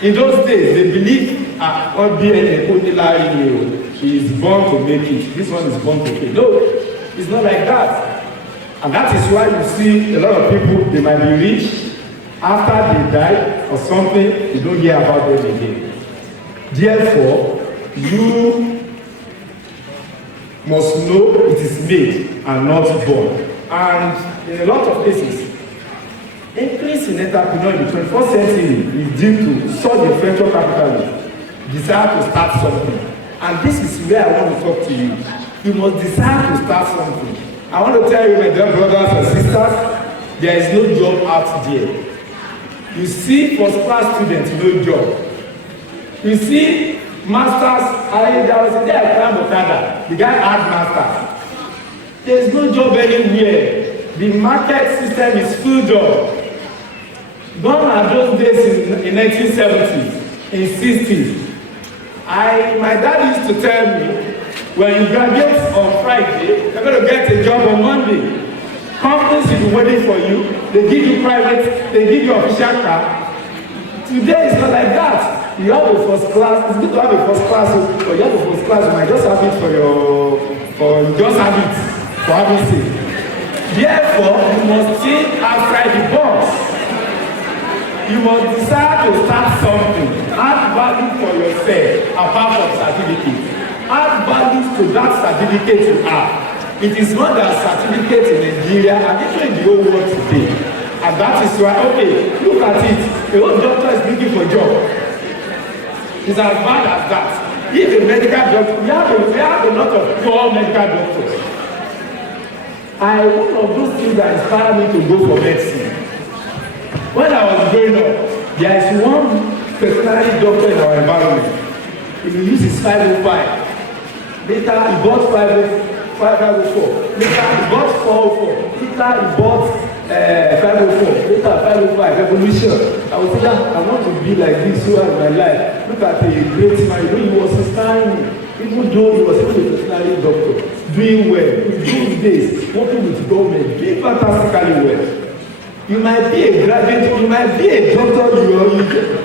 In those days, they believed, he is born to make it. This one is born to fail. No, it's not like that. And that is why you see a lot of people, they might be rich. After they die or something, you don't hear about them again. Therefore, you must know it is made and not born. And in a lot of cases, increase in entrepreneur in the 21st century is due to such a venture capitalist desire to start something. And this is where I want to talk to you. You must desire to start something. I want to tell you, my dear brothers and sisters, there is no job out there. You see first-class students, no job. You see masters, there was a day I climbed Okada. The guy had masters. There is no job anywhere. The market system is full job. Gone are those days in 1970s, in 60s. My dad used to tell me, when you graduate on Friday, you're going to get a job on Monday. Companies will be waiting for you. They give you private, they give you official car. Today it's not like that. You have a first class. It's good to have a first class, but you have a first class. You might just have it for having sake. Therefore, you must think outside the box. You must decide to start something. Add value for yourself apart from certificate. Add value to that certificate you have. It is not that certificate in Nigeria and even in the whole world today. And that is why, okay, look at it. The whole doctor is looking for a job. It's as bad as that. If a medical doctor, we have a lot of poor medical doctors. One of those things that inspired me to go for medicine. When I was growing up, there is one veterinary doctor in our environment. He will use his 505. Later, he bought 504. Later, he bought 404. Later, he bought 504. Later, 505. Revolution. I was thinking, I want to be like this throughout my life. Look at a great man. He was inspiring me. Even though he was even a veterinary doctor, doing well. In those days, working with government, doing fantastically well. You might be a graduate, you might be a doctor.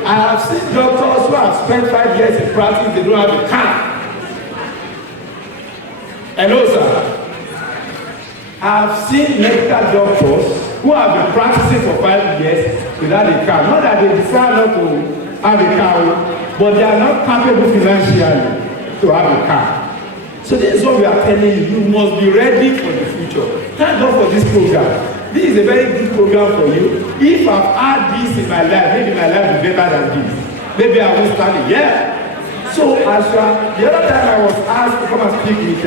I have seen doctors who have spent 5 years in practice, they don't have a car. Hello, sir. I have seen medical doctors who have been practicing for 5 years without a car. Not that they decide not to have a car, but they are not capable financially to have a car. So this is what we are telling you. You must be ready for the future. Thank God for this program. This is a very good program for you. If I've had this in my life, maybe my life will be better than this. Maybe I won't stand it. Yeah. So as the other time I was asked to come and speak with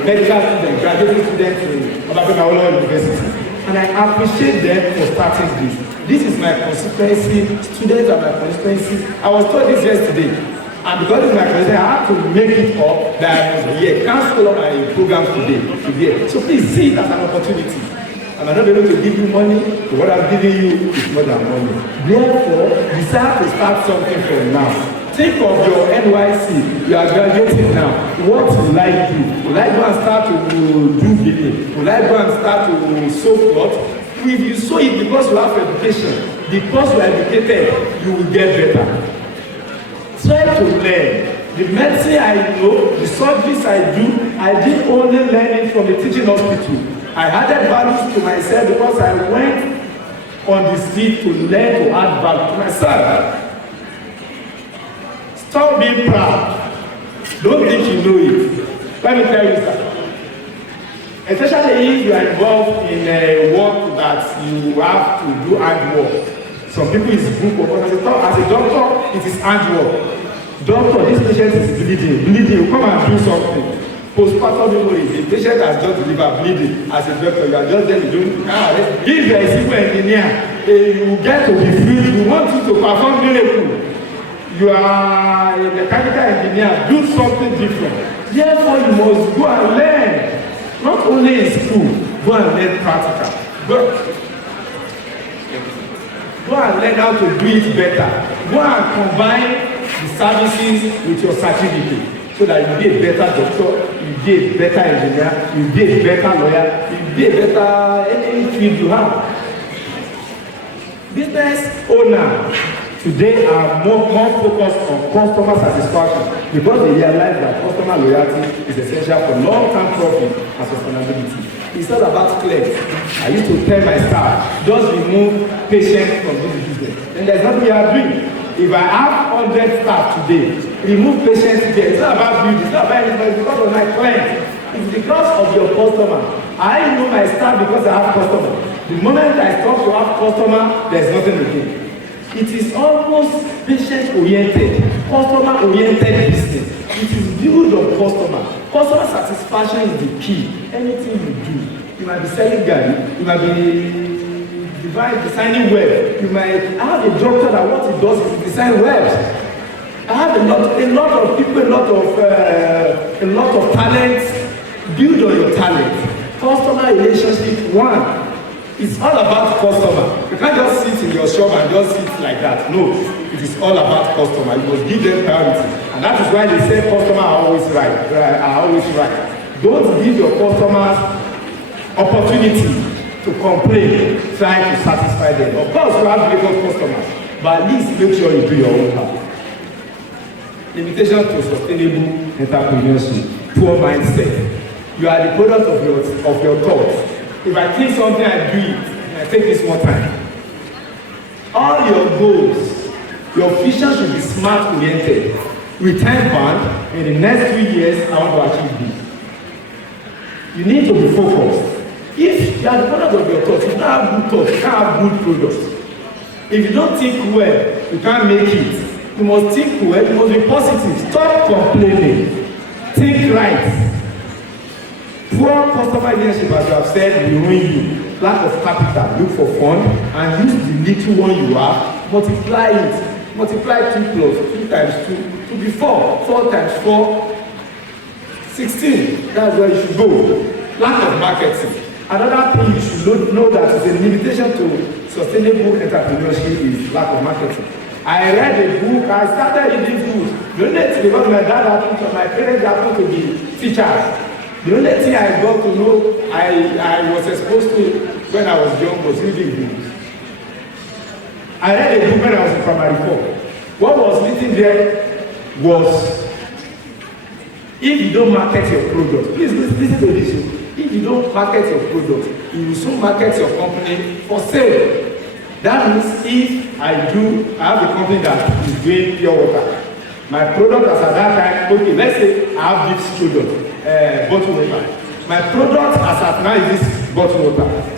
medical students, graduate students in Obafemi University, and I appreciate them for starting this. This is my constituency. Students are my constituency. I was told this yesterday, and because it's my constituency, I have to make it up that I was here. Cancel all my programs today. So please see it as an opportunity. And I'm not able to give you money, but what I'm giving you is more than money. Therefore, decide to start something from now. Think of your NYC. You are graduating now. What will I do? Will I go and start to do building? Will I go and start to sew cloth? If you sew it because you have education, because you are educated, you will get better. Try to learn. The medicine I know, the surgeries I do, I didn't only learn it from the teaching hospital. I added values to myself because I went on the street to learn to add value to myself. Stop being proud. Don't think you know it. Let me tell you that. Especially if you are involved in a work that you have to do hand work. Some people is book work, but as a doctor, it is hand work. Doctor, this patient is bleeding, come and do something. Postpartum memory, the patient has just delivered bleeding. As a doctor, you are just there to do, if you are a civil engineer, you get to be free, we want you to perform miracle. You are a mechanical engineer, do something different. Therefore, you must go and learn. Not only in school, go and learn practical. Go and learn how to do it better. Go and combine the services with your certificate so that you be a better doctor, you be a better engineer, you be a better lawyer, you be a better any field you have. Business owners today are more focused on customer satisfaction because they realize that customer loyalty is essential for long-term profit and sustainability. It's not about clicks. I used to tell my staff, just remove patients from this business. And there's nothing we are doing. If I have 100 staff today, remove patients today. It's not about you, it's not about anybody, it's because of my clients. It's because of your customer. I know my staff because I have customers. The moment I stop to have customer, there's nothing again. It is almost patient-oriented, customer-oriented business. It is built on customer. Customer satisfaction is the key. Anything you do, you might be selling gari, you might be designing web. You might have a doctor that what he does is design webs. I have a lot of people, a lot of talents. Build on your talent. Customer relationship one. It's all about customer. You can't just sit in your shop and just sit like that. No, it is all about customer. You must give them priority, and that is why they say customers are always right. Don't give your customers opportunity to complain, trying to satisfy them. Of course, you have difficult customers, but at least make sure you do your own part. Limitation to sustainable entrepreneurship, poor mindset. You are the product of your thoughts. If I think something, I do it, and I take this more time. All your goals, your vision should be smart-oriented. With time bound, in the next 3 years, I want to achieve this. You need to be focused. If you are the product of your thoughts, you don't have good thoughts, you can't have good products. If you don't think well, you can't make it. You must think well, you must be positive. Stop complaining. Think right. Poor customer relationship, as you have said, will ruin you. Lack of capital, look for fund, and use the little one you have, multiply it. Multiply 2 plus 2 times 2 to be 4. 4 times 4, 16. That's where you should go. Lack of marketing. Another thing you should know that is a limitation to sustainable entrepreneurship is lack of marketing. I read a book, I started reading books. The only thing, because my dad happened to, my parents happened to be teachers. The only thing I got to know, I was exposed to when I was young was reading books. I read a book when I was in primary 4. What was written there was, if you don't market your product, please listen to this. If you don't market your product, you will soon market your company for sale. That means if I have a company that is doing pure water. My product as at that time, okay, let's say I have this product, bottled water. My product as at now is this bottled water.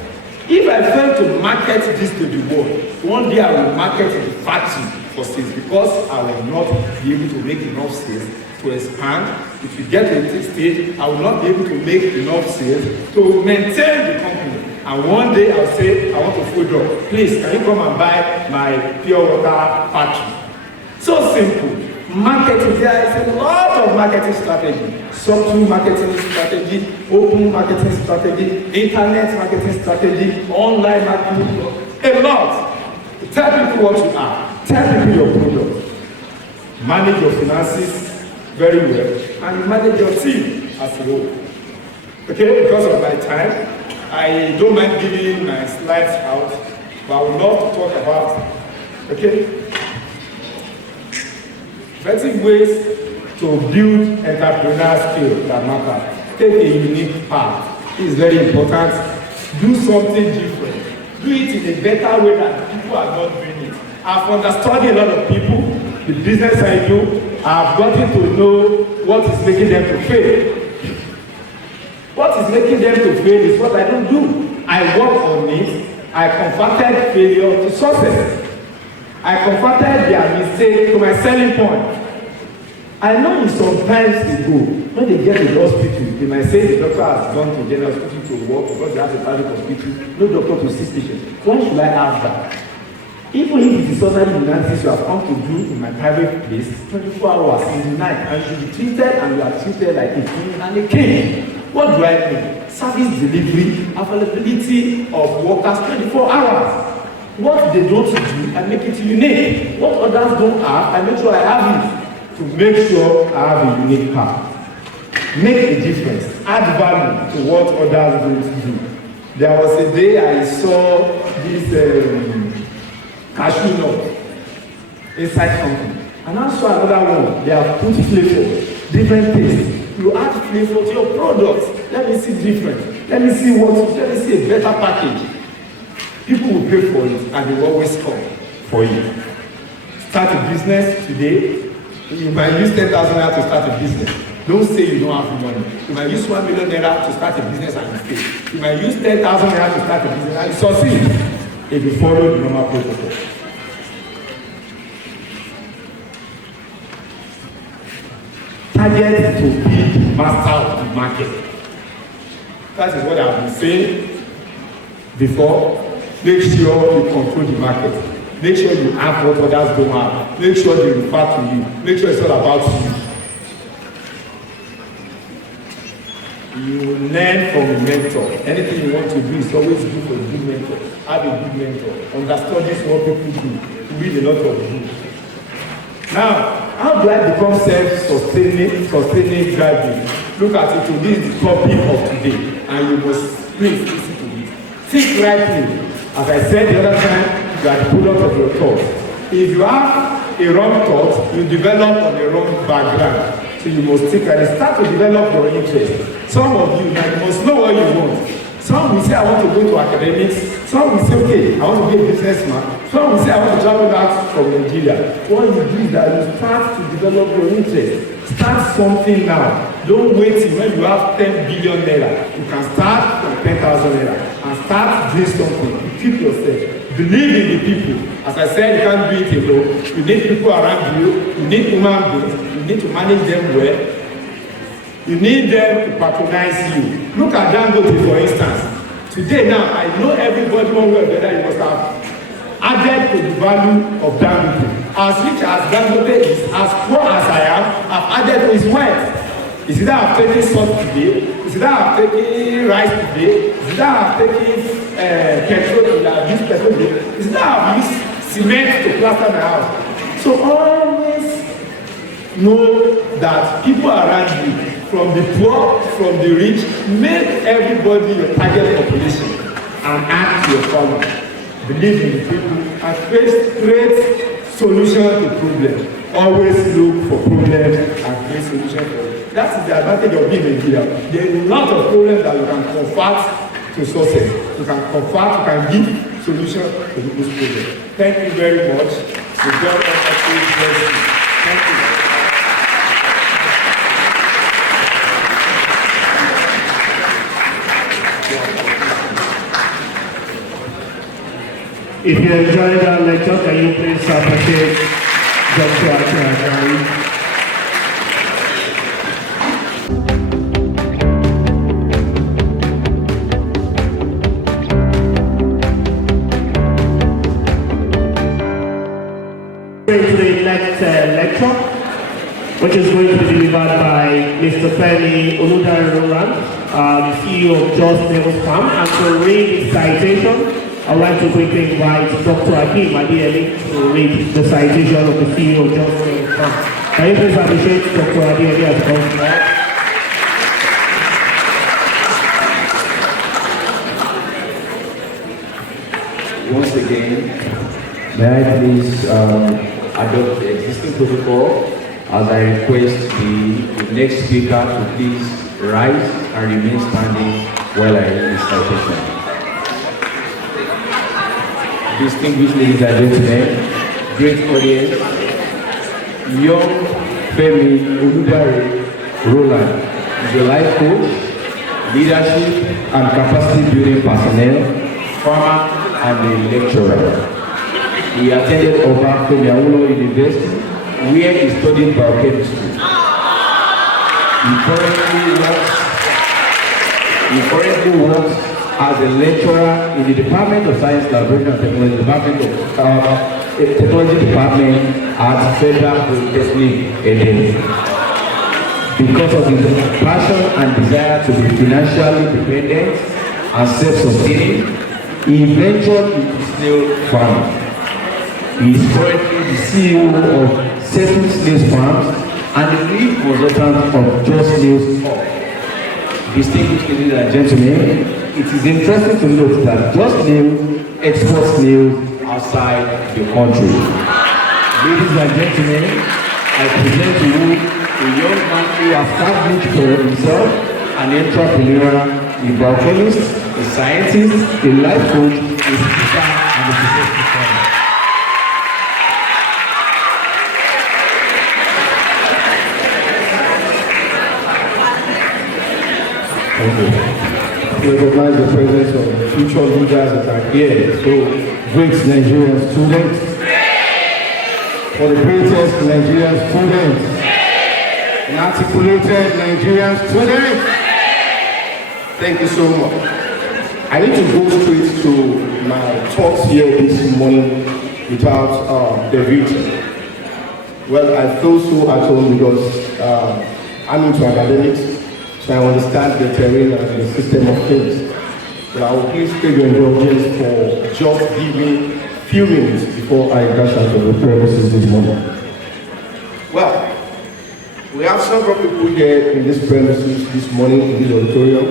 If I fail to market this to the world, one day I will market the factory for sales because I will not be able to make enough sales to expand. If you get to this stage, I will not be able to make enough sales to maintain the company. And one day I'll say, I want to food up. Please, can you come and buy my pure water factory? So simple. Marketing, there is a lot of marketing strategy. Subtle marketing strategy, open marketing strategy, internet marketing strategy, online marketing, a lot. Tell people what you are. Tell people your product. manage your finances very well, and you manage your team as a whole. Okay, because of my time, I don't mind giving my slides out, but I would love to talk about, okay, 30 ways to build entrepreneurial skills that matter. Take a unique path. It is very important. Do something different. Do it in a better way than people are not doing it. I've understood a lot of people, the business I do, I've gotten to know what is making them to fail. What is making them to fail is what I don't do. I work on it. I converted failure to success. I converted their mistake to my selling point. I know in some times ago, when they get to the hospital, they might say the doctor has gone to general hospital to work because they have a private hospital, no doctor to see patients. Why should I have that? Even if it is ordinary analysis you have come to do in my private place, 24 hours in the night, and you be treated and you are treated like a king and a king. What do I mean? Service delivery, availability of workers 24 hours. What they don't do, I make it unique. What others don't have, I make sure I have it. To make sure I have a unique path. Make a difference. Add value to what others don't do. There was a day I saw this cashew nut inside something. And I saw another one. They have put flavor, different taste. You add flavor to your product. Let me see different. Let me see a better package. People will pay for it and they will always come for you. Start a business today. You might use 10,000 naira to start a business. Don't say you don't have money. You might use 1 million naira to start a business and you fail. You might use 10,000 naira to start a business and you succeed if you follow the normal protocol. Target to be master of the market. That is what I've been saying before. Make sure you control the market. Make sure you have what others don't have. Make sure they refer to you. Make sure it's all about you. You learn from a mentor. Anything you want to do is always good for a good mentor. Have a good mentor. Understand this what people do. Read a lot of books. Now, how do I become self-sustaining driving? Look at it. This is the topic of today. And you must please listen to this. Think rightly. As I said the other time, you are the product of your thoughts. If you have a wrong thought, you develop on a wrong background. So you must think and start to develop your interest. Some of you now, you must know what you want. Some will say, I want to go to academics. Some will say, okay, I want to be a businessman. Some will say, I want to travel out from Nigeria. What you do is that you start to develop your interest. Start something now. Don't wait till when you have 10 billion naira. You can start from 10,000 naira and start doing something. You keep yourself. Believe in the people. As I said, you can't do it alone. You need people around you. You need human beings. You need to manage them well. You need them to patronize you. Look at Dangote, for instance. Today now, I know everybody one way or the other you must have added to the value of Dangote. As rich as Dangote is, as poor as I am, I've added to his wealth. Is it that I've taken salt today? Is it that I've taken rice today? Is it that I've taken petrol today? I've used petrol today? Is it that I've used cement to plaster my house? So always know that people around you, from the poor, from the rich, make everybody your target population and act your farmer. Believe in the people and create solutions to problems. Always look for problems and create solutions for it. That is the advantage of being a leader. There are a lot of problems that you can convert to success. You can convert, you can give solutions to people's problems. Thank you very much. The God of bless you. Thank you. If you enjoyed our lecture, can you please appreciate Dr. Ajayi? To the next lecture, which is going to be delivered by Mr. Femi Oludare, the CEO of Just Nails Farm, and to read the citation, I I'd like to quickly invite Dr. Akim Adiele to read the citation of the CEO Johnson Fund. Can you please appreciate Dr. Adiele as well? Once again, may I please adopt the existing protocol as I request the next speaker to please rise and remain standing while I read this citation. Distinguished ladies and gentlemen, great audience, young Femi Oludare Roland is a life coach, leadership and capacity building personnel, farmer, and a lecturer. He attended Femi Awolowo University, where he studied biochemistry. He currently works as a lecturer in the Department of Science, Laboratory and Technology, Technology Department at Federal Polytechnic Eden. Because of his passion and desire to be financially independent and self-sustaining, he ventured into snail farming. He is currently the CEO of Settle Snails Farms and the lead consultant of Just Snails Hub. Distinguished ladies and gentlemen, it is interesting to note that Just Snails exports snails outside the country. Ladies and gentlemen, I present to you a young man who has established for himself an entrepreneur, a biochemist, a scientist, a life coach, a speaker, and a successful farmer. Thank you. We recognize the presence of future leaders that are here. So, great Nigerian students. For the greatest Nigerian students. An articulated Nigerian student. Thank you so much. I need to go straight to my talks here this morning without deviating. Well, I feel so at home because I'm into academics. So I understand the terrain and the system of things. So I will please take your indulgence for just giving a few minutes before I dash out of the premises this morning. Well, we have several people here in this premises this morning in this auditorium,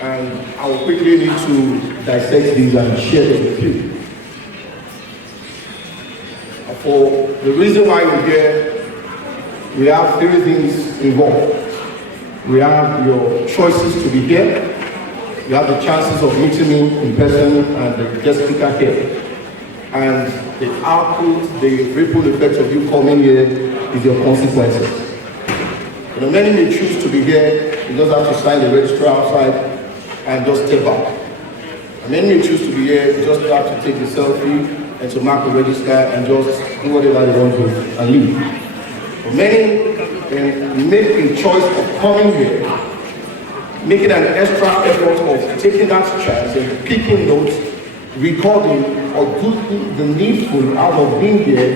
and I will quickly need to dissect these and share them with you. For the reason why you're here, we have three things involved. We have your choices to be here. You have the chances of meeting me in person and the guest speaker here. And the output, the ripple effect of you coming here is your consequences. You know, many may choose to be here. You just have to sign the register outside and just step back. And many may choose to be here. You just have to take the selfie and to mark the register and just do whatever they want to and leave. But many make a choice of coming here, making an extra effort of taking that chance and picking notes, recording, or doing the needful out of being here,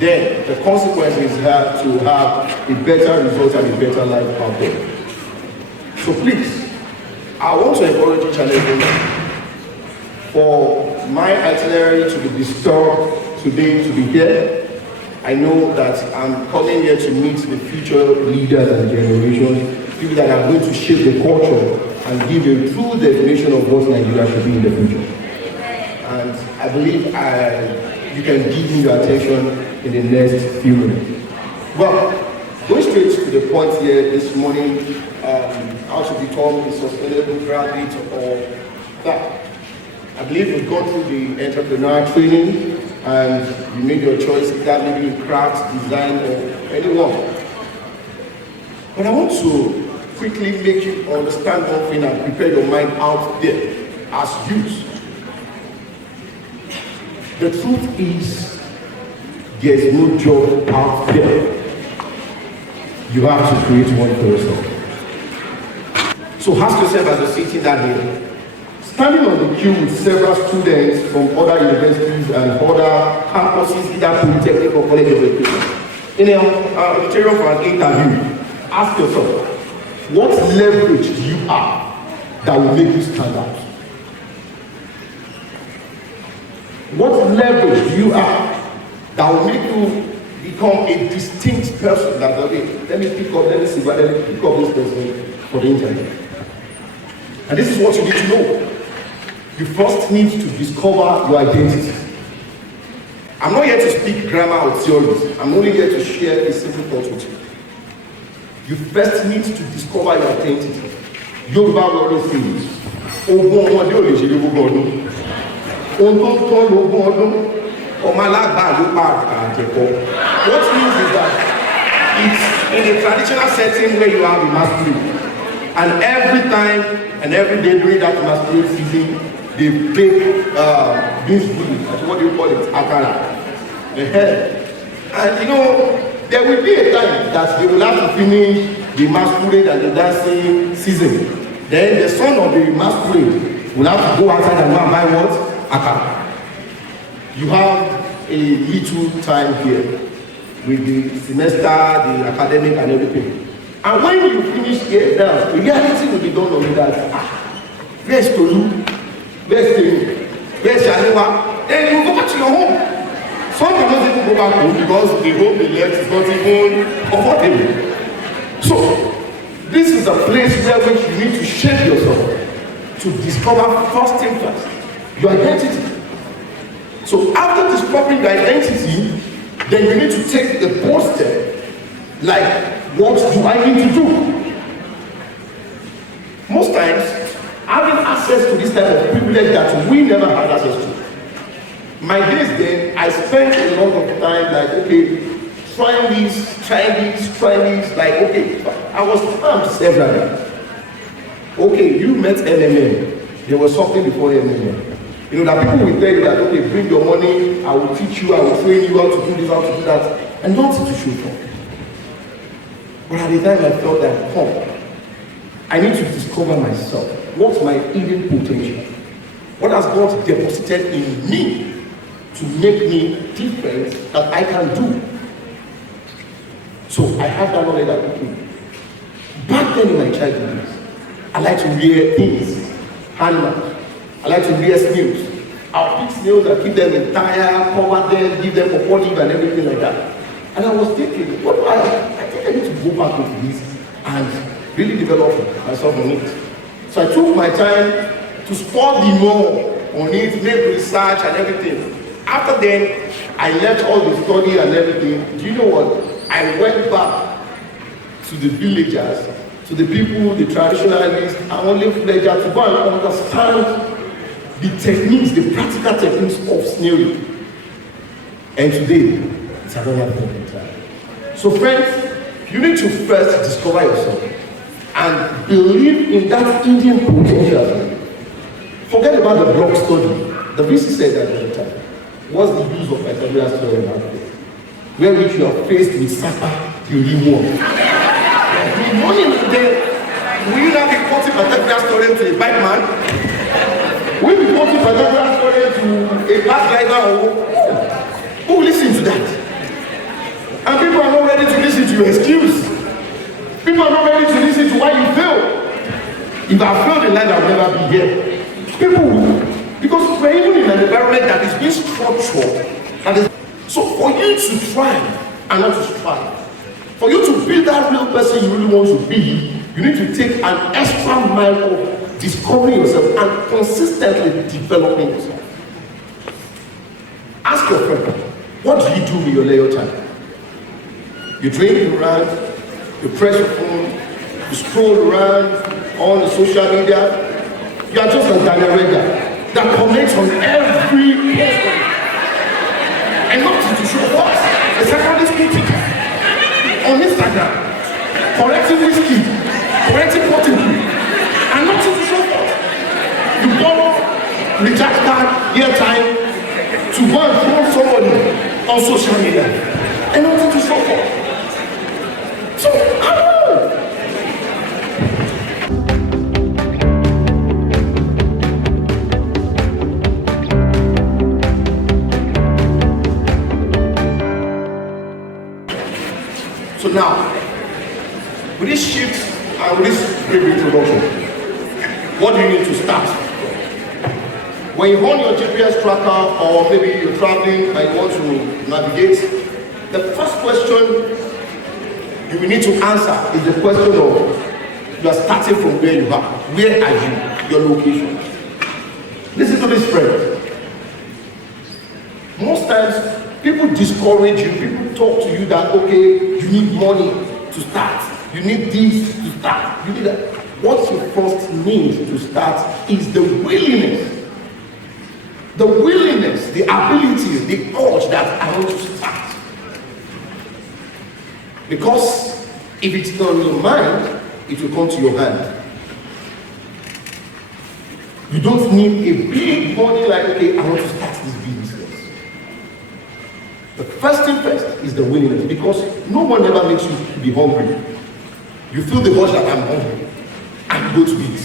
then the consequences have to have a better result and a better life out there. So please, I want to encourage each and everyone for my itinerary to be disturbed today to be here. I know that I'm coming here to meet the future leaders and generations, people that are going to shape the culture and give a true definition of what Nigeria should be in the future. And I believe you can give me your attention in the next few minutes. Well, going straight to the point here this morning, how to become a sustainable graduate or that. I believe we've gone through the entrepreneur training, and you made your choice, that maybe in craft, design, or anyone. But I want to quickly make you understand one thing and prepare your mind out there as youth. The truth is, there's no job out there. You have to create one for yourself. So ask yourself as you're sitting down here, standing on the queue with several students from other universities and other campuses, either Polytechnic or College of Education, in an auditorium for an interview, ask yourself, what leverage do you have that will make you stand out? What leverage do you have that will make you become a distinct person that, okay, let me pick up this person for the interview. And this is what you need to know. You first need to discover your identity. I'm not here to speak grammar or theories. I'm only here to share a simple thought with you. You first need to discover your identity. Yoruba will always say this. Ogun ọmọdé ò lè ṣe lógún ọdún. Ohun tó ń tọ́ lógún ọdún, ọmọ alágbà ló pa àjẹkọ. What means is that it's in a traditional setting where you have a masquerade. And every time and every day during that masquerade season, they bake beans pudding. That's what you call it, akara. And you know, there will be a time that they will have to finish the masquerade and the dancing season. Then the son of the masquerade will have to go outside and go and buy what? Akara. You have a little time here with the semester, the academic and everything. And when you finish here now, the reality will be done on you that, where's Tolu? Where's Tolu? Where's Shalewa? Then you go back to your home. Some cannot even go back home because the home they left is not even comfortable. So, this is a place where which you need to shape yourself to discover first thing first, your identity. So after discovering your identity, then you need to take the first step, like, what do I need to do? Most times, having access to this type of privilege that we never had access to. My days then, I spent a lot of time like, okay, trying this, like, okay, I was armed severally. Okay, you met MMM. There was something before MMM. You know, that people will tell you that, okay, bring your money, I will teach you, I will train you how to do this, how to do that, and nothing to show for. But at the time I felt that, I need to discover myself. What's my hidden potential? What has God deposited in me to make me different that I can do? So I have that knowledge that, okay, back then in my childhood, I like to rear things, animals. I like to rear snails. I'll pick snails and keep them in tire, cover them, give them for olive and everything like that. And I was thinking, what do I think I need to go back into this and really develop myself on it. So I took my time to study more on it, make research and everything. After then, I left all the study and everything. Do you know what? I went back to the villagers, to the people, the traditionalists, and only fledgers to go and understand the techniques, the practical techniques of snaring. And today, it's another thing. So friends, you need to first discover yourself and believe in that Indian potential. Forget about the block study. The VC said that at the time. What's the use of Pythagoras theorem out there? Where which you are faced with Sapa, you remove. The money today, will you not be quoting Pythagoras theorem to a bike man? Will you be quoting Pythagoras theorem to a bus driver? Who will listen to that? And people are not ready to listen to your excuse. People are not ready to listen to why you fail. If I failed in life, I will never be here. People will. Because we're even in an environment that is being structured. So for you to try and not to strive, for you to be that real person you really want to be, you need to take an extra mile of discovering yourself and consistently developing yourself. Ask your friend, what do you do with your leisure time? You drink around, you press your phone, you scroll around on the social media. You are just a Daniel Rega that comments on every post. And not to show what? A secondary school teacher on Instagram, correcting whiskey, correcting potting, and not to show what? You borrow recharge card, airtime to go and phone somebody on social media, and not to show what? So, I don't know. So now, with this shift and with this brief introduction, what do you need to start? when you on your GPS tracker, or maybe you're traveling and you want to navigate, the first question you will need to answer is the question of, you are starting from where you are. Where are you? Your location. Listen to this friend. Most times, people discourage you, people talk to you that, okay, you need money to start. You need this to start. You need that. What you first need to start is the willingness. The willingness, the ability, the urge that I want to start. Because if it's on your mind, it will come to your hand. You don't need a big money like, okay, I want to start this business. The first thing first is the willingness, because no one ever makes you be hungry. You feel the urge that I'm hungry, and you go to eat.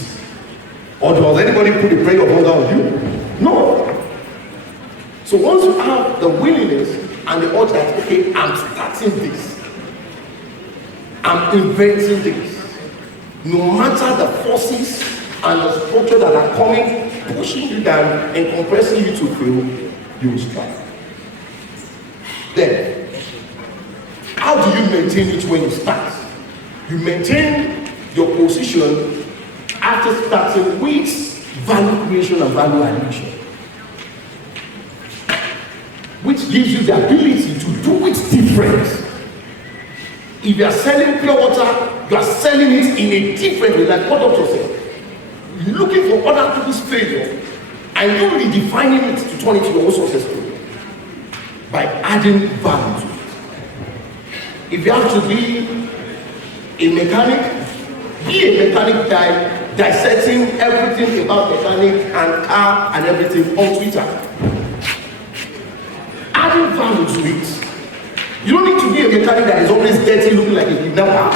Or does anybody put a prayer of hunger on you? No. So once you have the willingness and the urge that, okay, I'm starting this, I'm inventing this, no matter the forces and the structure that are coming, pushing you down and compressing you to fail, you will strive. Then, how do you maintain it when you start? You maintain your position after starting with value creation and value addition, which gives you the ability to do it different. If you are selling pure water, you are selling it in a different way, like what doctor said. You're looking for other people's failure and you're redefining it to turn it to your own success story by adding value to it. If you have to be a mechanic, be a mechanic guy dissecting everything about mechanic and car and everything on Twitter. Adding value to it. You don't need to be a mechanic that is always dirty, looking like a kidnapper.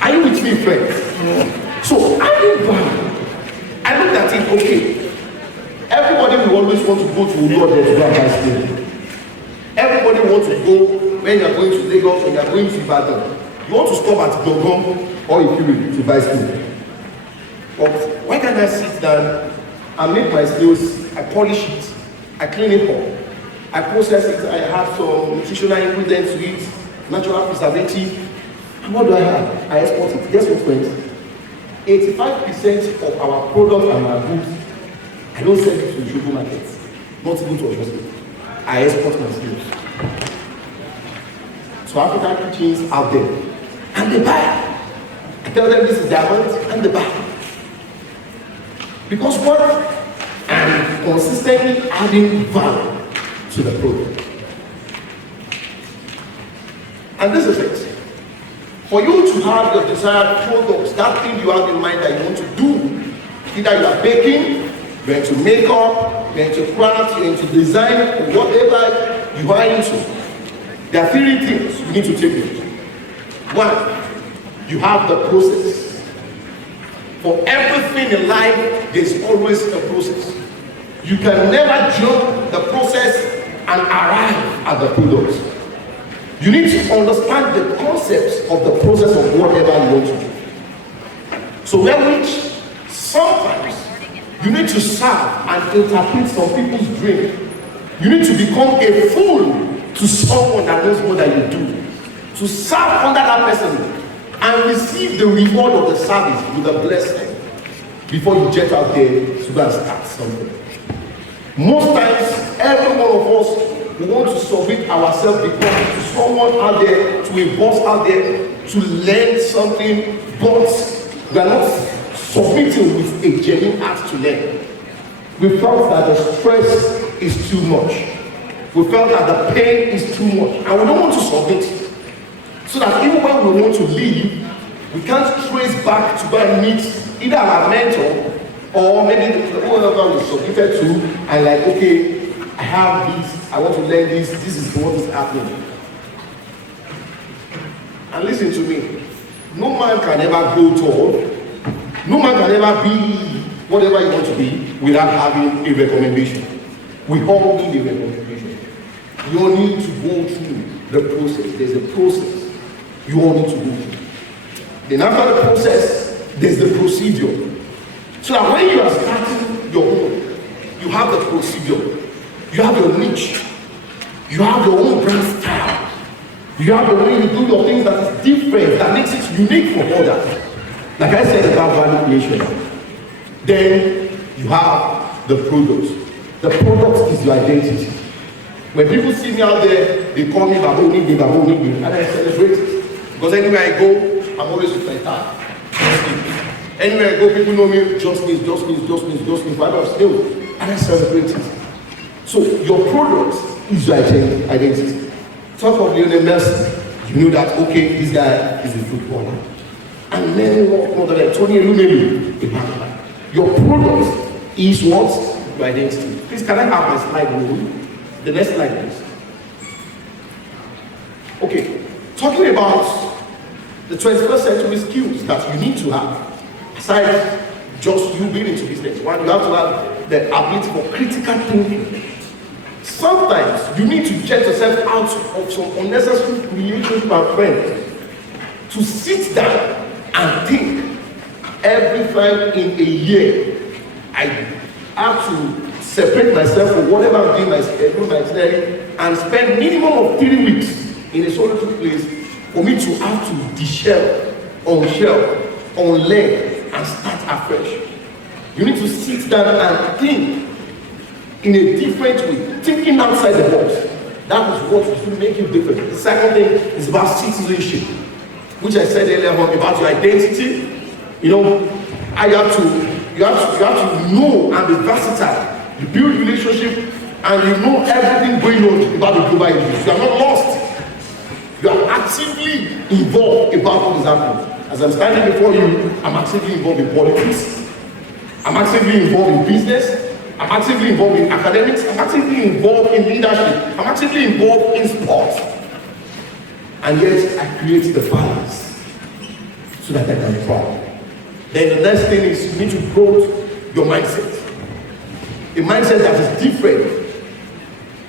Are you with me, friends? So adding value. I looked at it, okay. Everybody will always want to go to Udo to go and buy steel. Everybody wants to go when you're going to Lagos or you're going to Ibadan. You want to stop at Gbogbo or Ikiri to buy steel. But why can't I sit down and make my steels, I polish it, I clean it up, I process it, I have some nutritional ingredients to it, natural preservative. And what do I have? I export it. Guess what, friends? 85% of our products and our goods, I don't sell it to the sugar markets, not even to Oyo. I export my steels. So African kitchens out there, and they buy. I tell them this is diamond, and they buy. Because what? I'm consistently adding value to the product. And this is it. For you to have the desired products, that thing you have in mind that you want to do, either you are baking, you're into makeup, you're into craft, you're into design, whatever you are into, there are three things you need to take note. One, you have the process. For everything in life, there's always a process. You can never jump the process and arrive at the product. You need to understand the concepts of the process of whatever you want to do. So which sometimes you need to serve and interpret some people's dream. You need to become a fool to someone that knows more than you do. To serve under that person and receive the reward of the service with a blessing before you jet out there to go and start something. Most times, every one of us, we want to submit ourselves to someone out there, to a boss out there, to learn something, but we are not submitting with a genuine heart to learn. We felt that the stress is too much. We felt that the pain is too much, and we don't want to submit. So that even when we want to leave, we can't trace back to go and meet either our mentor or maybe whoever we submitted to, and like, okay, I have this, I want to learn this, this is what is happening. And listen to me, no man can ever grow tall, no man can ever be whatever you want to be without having a recommendation. We all need a recommendation. You all need to go through the process. There's a process you all need to go through. Then after the process, there's the procedure. So that when you are starting your own, you have the procedure, you have your niche, you have your own brand style, you have the way you do your things that is different, that makes it unique from others. Like I said about value creation, then you have the product. The product is your identity. When people see me out there, they call me Baboni, and I celebrate it. Because anywhere I go, I'm always with my tag. Anywhere I go, people know me, just means, value of skill, and I celebrate it. So your product is your identity. Talk of Lionel Messi, you know that, okay, this guy is a footballer. And many more than Tony Elumelu, a banker. Your product is what? Your identity. Please, can I have my slide with the next slide, please. Okay, talking about the 21st century skills that you need to have, aside just you being into business. One, you have to have the ability for critical thinking. Sometimes you need to get yourself out of some unnecessary relationship and friends to sit down and think. Every time in a year, I have to separate myself from whatever I'm doing, my itinerary, and spend minimum of 3 weeks in a solitary place for me to have to de-shell, unlearn, and start afresh. You need to sit down and think in a different way, thinking outside the box. That is what will make you different. The second thing is about citizenship, which I said earlier on, about your identity. You know, you have to know and be versatile. You build relationship and you know everything going on about the global issues. You are not lost. You are actively involved about what is happening. As I'm standing before you, I'm actively involved in politics. I'm actively involved in business. I'm actively involved in academics. I'm actively involved in leadership. I'm actively involved in sports. And yet, I create the balance so that I can thrive. Then the next thing is you need to grow your mindset. A mindset that is different.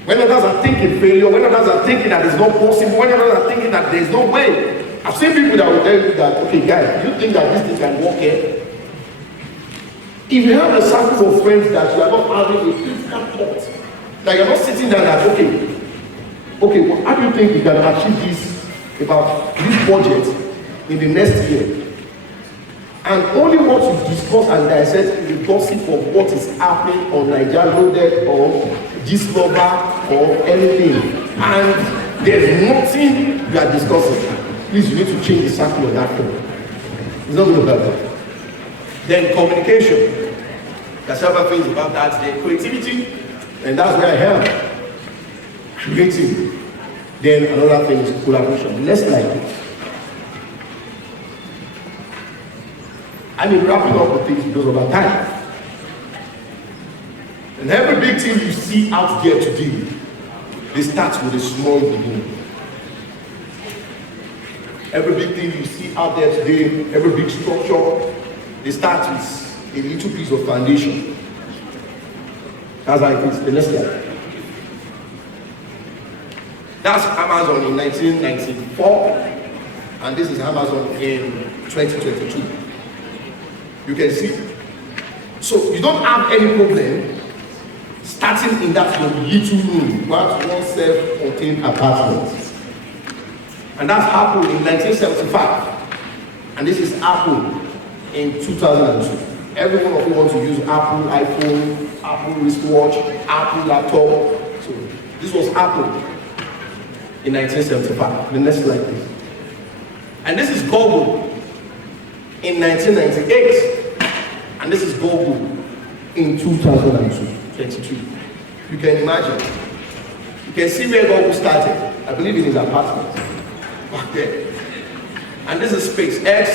When others are thinking failure, when others are thinking that it's not possible, when others are thinking that there's no way. I've seen people that will tell you that, okay guys, you think that this thing can work here? If you have a circle of friends that you are not having a critical thought, that you're not sitting down and okay, well, how do you think you can achieve this, about this budget in the next year? And only what you discuss and dissect the gossip of what is happening on Nigeria Loaded or Gislover or anything. And there's nothing you are discussing. Please, you need to change the circle of that thing. It's not going to help that. Then communication. There's several things about that. Then creativity, and that's where I am. Creative. Then another thing is collaboration. Less like it. I mean, wrapping up with things because of our time. And every big thing you see out there today, they start with a small beginning. Every big thing you see out there today, every big structure, they start with a little piece of foundation. That's how it is. The next slide. That's Amazon in 1994, and this is Amazon in 2022. You can see. So you don't have any problem starting in that your little room, but one self-contained apartment. And that's Apple in 1975. And this is Apple in 2002. Every one of you wants to use Apple iPhone, Apple wristwatch, Apple laptop. So this was Apple in 1975. The next slide, please. And this is Google in 1998. And this is Google in 2022. You can imagine. You can see where Google started. I believe in his apartment back there. And this is SpaceX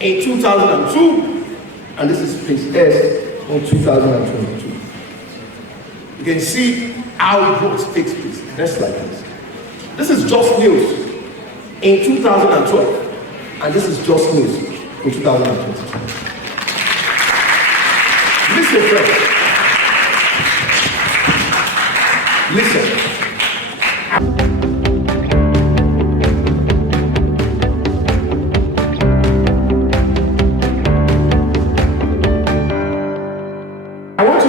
in 2002. And this is SpaceX in 2022. You can see how growth takes place. Next slide, please. This is Just News in 2012. And this is Just News in 2022. Listen, friends. Listen.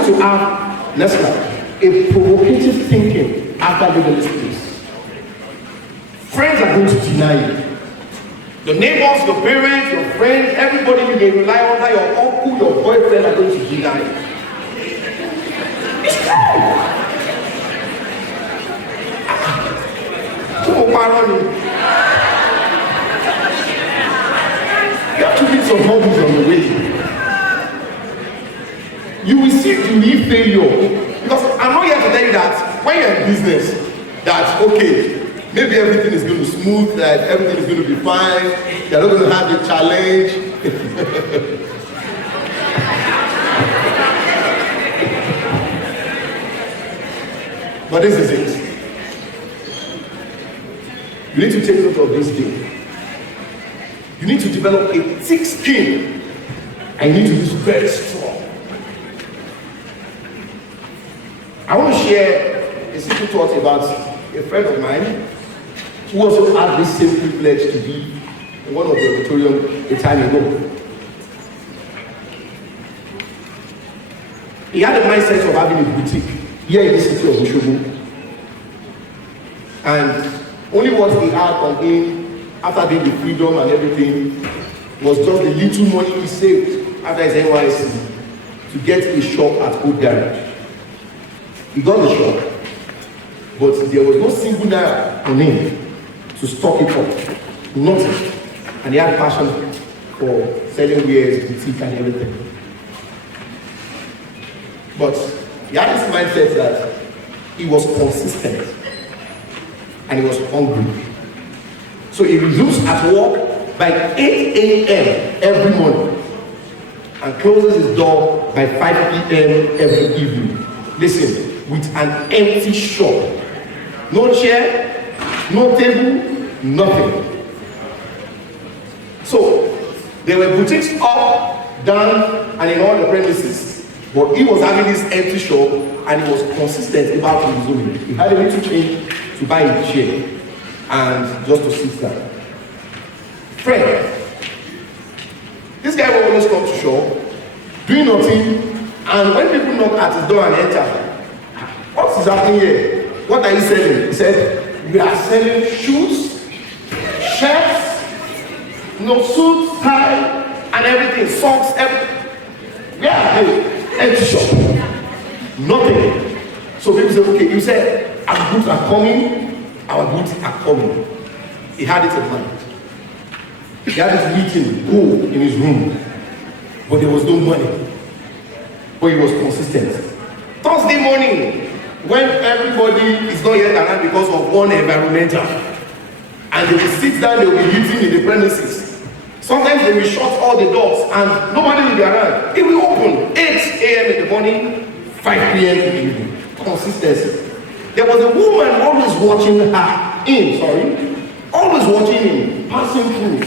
to have, next slide, a provocative thinking after leaving this place. Friends are going to deny you. Your neighbors, your parents, your friends, everybody you may rely on, your uncle, your boyfriend are going to deny you. It's true. You have to meet some hobbies on the way. You will see the real failure. Because I'm not here to tell you that when you're in business, that okay, maybe everything is going to smooth, that everything is going to be fine, you're not going to have a challenge. But this is it. You need to take note of this thing. You need to develop a thick skin, and you need to be very strong. I want to share a simple thought about a friend of mine who also had this same privilege to be in one of the auditorium a time ago. He had a mindset of having a boutique here in the city of Osogbo. And only what he had on him after being the freedom and everything was just the little money he saved after his NYSC to get a shop at Old Garage. He got the shop, but there was no single naira on him to stock it up. Nothing. And he had passion for selling wares, boutique and everything. But he had this mindset that he was consistent and he was hungry. So he resumes at work by 8 a.m. every morning and closes his door by 5 p.m. every evening. Listen, with an empty shop. No chair, no table, nothing. So there were boutiques up, down, and in all the premises. But he was having this empty shop and he was consistent about resuming. He had a little change to buy a chair and just to sit down. Friend, this guy will always come to shop, doing nothing, and when people knock at his door and enter, what is happening here? What are you selling? He said, we are selling shoes, shirts, no suits, tie, and everything, socks, everything. Where are they? Empty shop. Nothing. So people say, okay, you said, our goods are coming, our goods are coming. He had it in mind. He had this meeting go in his room, but there was no money. But he was consistent. Thursday morning, when everybody is not yet around because of one environmental, and they will sit down, they will be eating in the premises. Sometimes they will shut all the doors and nobody will be around. It will open 8 a.m. in the morning, 5 p.m. in the evening. Consistency. There was a woman always watching always watching him, passing through.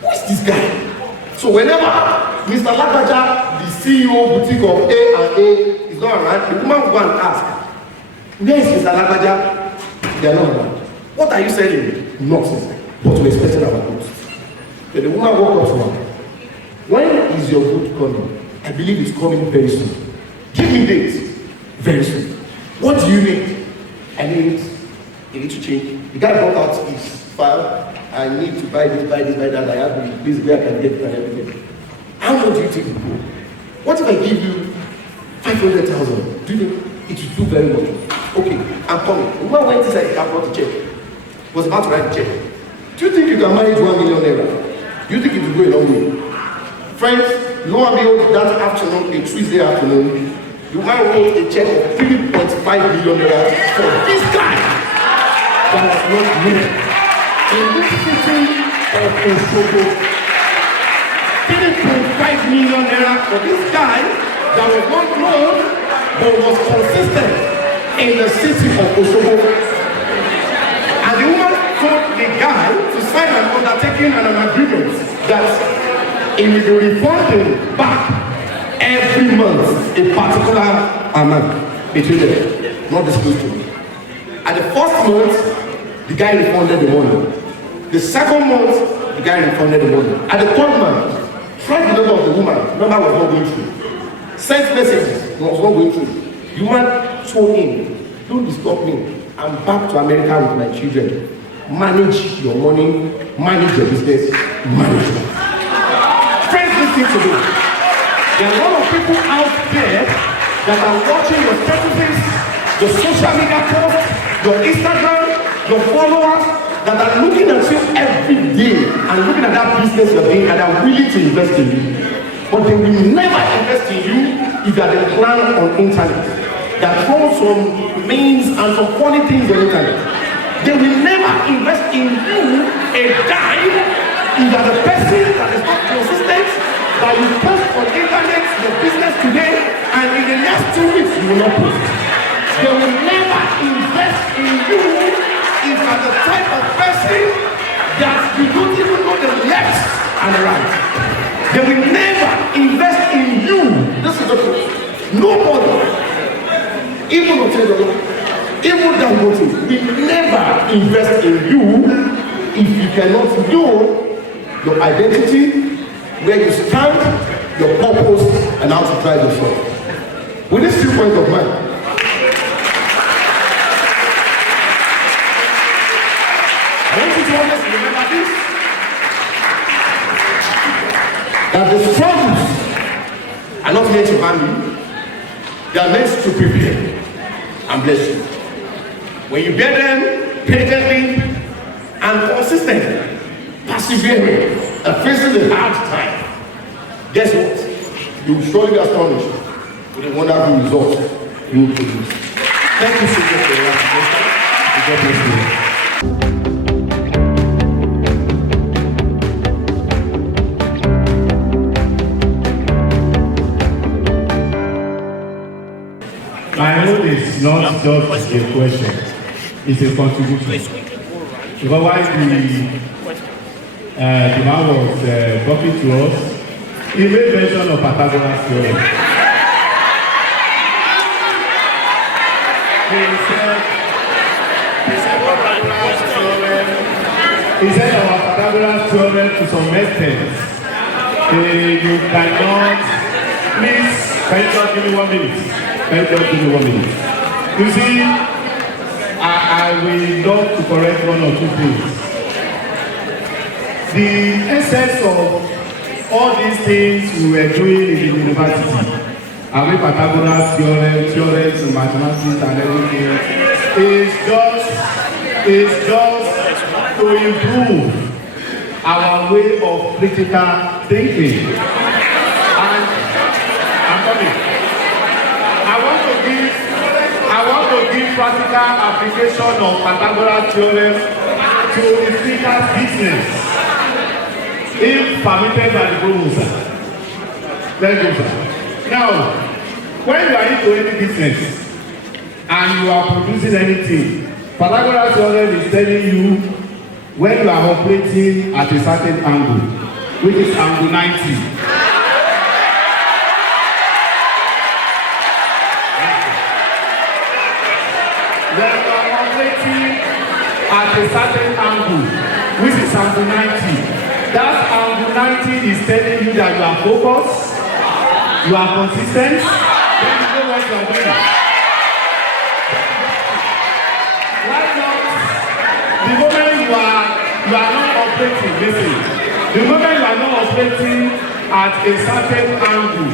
Who is this guy? So whenever Mr. Lakaja, the CEO boutique of A&A, is not around, the woman will go and ask, where is Mr. Lakaja? They are not around. What are you selling? Nothing. But we're expecting our goods. Then the woman walked up to her. When is your good coming? I believe it's coming very soon. Give me dates. Very soon. What do you need? I need to change. The guy brought out his file. I need to buy this, buy that. I have the place where I can get it and everything. How much do you think it will? What if I give you 500,000? Do you think it will do very much? Okay, I'm coming. The woman went inside the car, brought the check. Was about to write the check. Do you think you can manage 1 million naira? Do you think it will go a long way? Friends, lo and behold, that afternoon, a Tuesday afternoon, the man wrote a check of 3.5 million naira for this guy that was not known in this city of Osogbo. 3.5 million naira for this guy that was not known but was consistent in the city of Osogbo. And the woman told the guy to sign an undertaking and an agreement that he will be refunding back every month a particular amount between them, not disclosed to me. At the first month, the guy refunded the money. The second month, the guy refunded the money. At the third month, tried the number of the woman, the number was not going through. Sent messages, was not going through. The woman told him, don't disturb me. I'm back to America with my children. Manage your money, manage your business, manage it. Friends, listen to me. There are a lot of people out there that are watching your statuses, your social media posts, your Instagram, your followers, that are looking at you every day and looking at that business you're doing and are willing to invest in you. But they will never invest in you if you are the plan on internet that throws some memes and some funny things on internet. They will never invest in you a dime if you are the person that is not consistent, that you post on internet your business today and in the next 2 weeks you will not post. They will never invest in you if you are the type of person that you don't even know the left and the right. They will never invest in you. This is the truth. Nobody, even Otero, even Dangote, will never invest in you if you cannot know your identity, where you stand, your purpose, and how to drive yourself. With this 3 points of mind, I want you to always remember this, that the struggles are not meant to harm you, they are meant to prepare and bless you. When you bear them patiently and consistently, persevering and facing the hard time, guess what? You will surely be astonished with the wonderful results you will produce. Thank you so much for your attention. God bless you. My own is not just a question, it's a contribution. Because while the man was talking to us, he made mention of Pythagoras theorem. He said our Pythagoras theorem to some extent, you cannot, please, can you just give me 1 minute? Can you just give me 1 minute? You see, I will love to correct 1 or 2 things. The essence of all these things we were doing in the university, having Pythagoras theorems in mathematics and everything, is just to improve our way of critical thinking. And I'm coming. I want to give practical application of Pythagoras theorem to the speaker's business, if permitted by the promoter. Thank you, sir. Now, when you are into any business and you are producing anything, Pythagoras theorem is telling you when you are operating at a certain angle, which is angle 90. When you are operating at a certain angle, which is angle 90, that angle 90 is telling you that you are focused, you are consistent, then you know what you are doing. Why not? The moment you are not operating, listen, the moment you are not operating at a certain angle,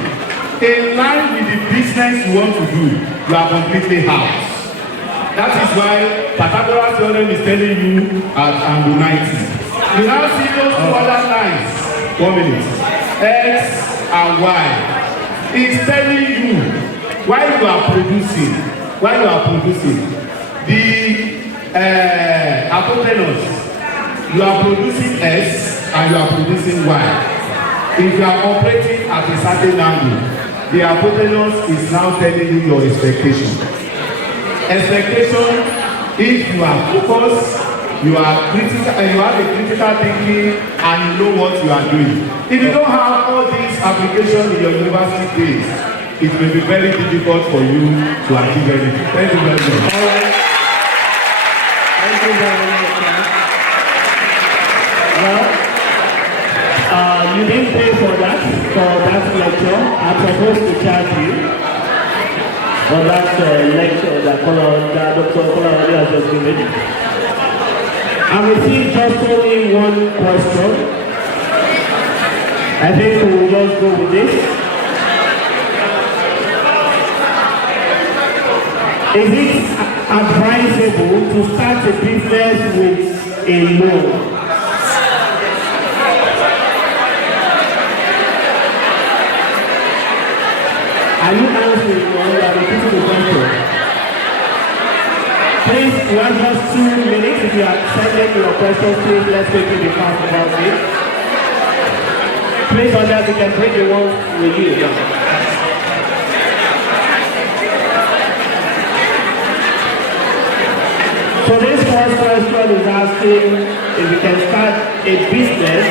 in line with the business you want to do, you are completely out. That is why Pythagoras theorem is telling you at angle 90. You now see those 2 other lines, 1 minute, X and Y. It's telling you while you are producing, the hypotenuse, you are producing S and you are producing Y. If you are operating at a certain angle, the hypotenuse is now telling you your expectation. Expectation, if you are focused, you are critical, and you have a critical thinking, and you know what you are doing. If you don't have all these applications in your university days, it may be very difficult for you to achieve anything. Thank you very much. All right. Thank you very much. Well, you didn't pay for that lecture. I'm supposed to charge you. on that lecture that Dr. Kolawole has just given. I received just only one question. I think we will just go with this. Is it advisable to start a business with a loan? Are you answering or you are repeating the question? Please, we have just 2 minutes. If you are sending your question, please let's quickly be fast about it. Please, others, you can bring the ones with you now. So this first question is asking if you can start a business.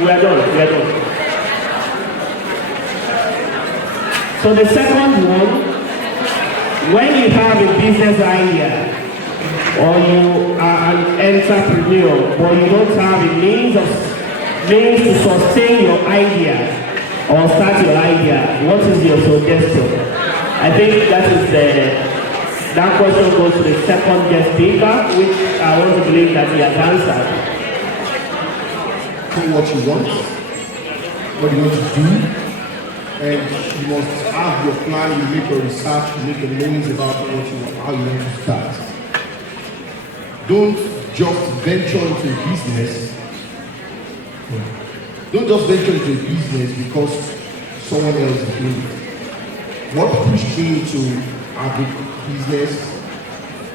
We are done. So the second one, when you have a business idea or you are an entrepreneur but you don't have a means to sustain your idea or start your idea, what is your suggestion? I think that question goes to the second guest speaker, which I want to believe that he has answered. Know what you want, what you want to do, and you must have your plan, you make your research, you make your knowledge about what you want, how you want to start. Don't just venture into a business. Don't just venture into a business because someone else is doing it. What pushed me to have a business,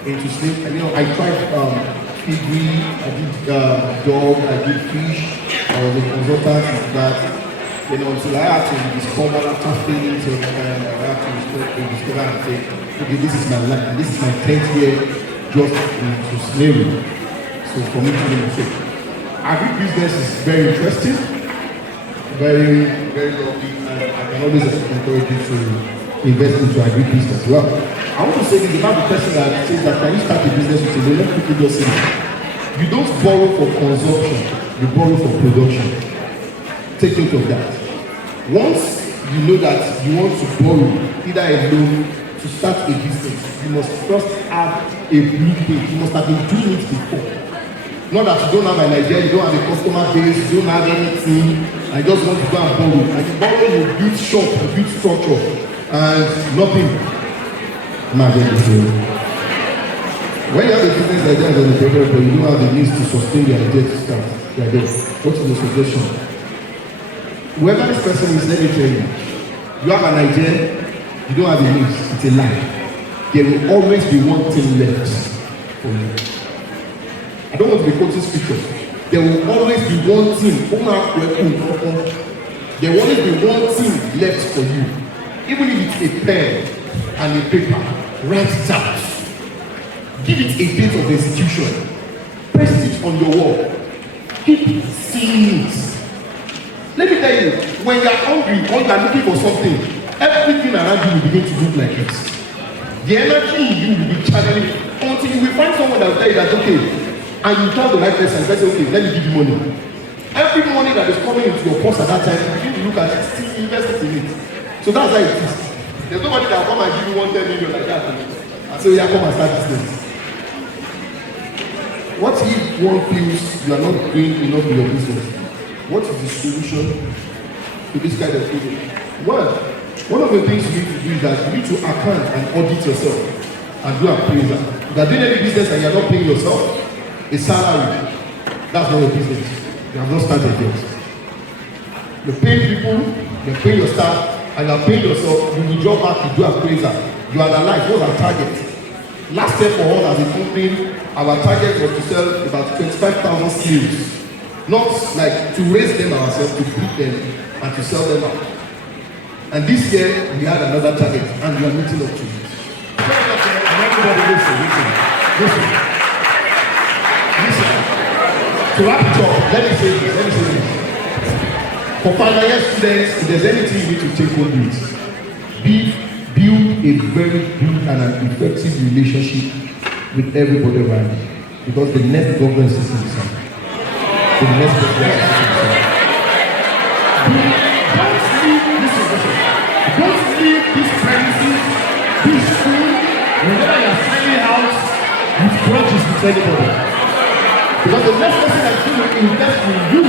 into sleep? I tried piggery, I did dog, I did fish, I was a consultant with that. Until I had to discover after failing to I had to discover and say, okay, this is my life, and this is my 10th year just into slavery. So for me to do so. Agribusiness is very interesting, very, very lovely, and I can always encourage you to invest into agribusiness as well. I want to say this about the person that says that can you start a business with a loan? Let people just say you don't borrow for consumption, you borrow for production. Take note of that. Once you know that you want to borrow either a loan to start a business, you must first have a blueprint. You must have been doing it before. Not that you don't have an idea, you don't have a customer base, you don't have anything, and you just want to go and borrow. And you borrow, you build shop, you build structure, and nothing. When you have a business idea as an entrepreneur, but you don't have the means to sustain the idea to start the idea, what is the suggestion? Whoever this person is, let me tell you, you have an idea, you don't have a means, it's a lie. There will always be one thing left for you. I don't want to be quoting scripture. There will always be one thing. There will always be one thing left for you. Even if it's a pen and a paper, write it out. Give it a date of execution. Paste it on your wall. Keep seeing it. Let me tell you, when you are hungry or you are looking for something, everything around you will begin to look like this. The energy in you will be channeling until you will find someone that will tell you that, okay, and you tell the right person, say, okay, let me give you money. Every money that is coming into your purse at that time, you need to look at it, still invest it in it. So that's how it is. There's nobody that will come and give you 1 million like that. And so yeah, come and start business. What if one feels you are not doing enough in your business? What is the solution to this kind of thing? One of the things you need to do is that you need to account and audit yourself and do appraisal. If you are doing any business and you are not paying yourself a salary, that's not your business. You have not started yet. You're paying people, you're paying your staff, and you're paying yourself. You withdraw back, you do appraisal. You analyze what's our target. Last year for all as a company, our target was to sell about 25,000 slaves. Not like to raise them ourselves, to feed them and to sell them out. And this year we had another target and we are meeting up to it. Everybody listen. To wrap it up, let me say this. For final year students, if there's anything you need to take home with, build a very good and an effective relationship with everybody around you. Because the next government system is coming. The next government system is coming. Don't leave this anybody. Because the next person that you will invest in you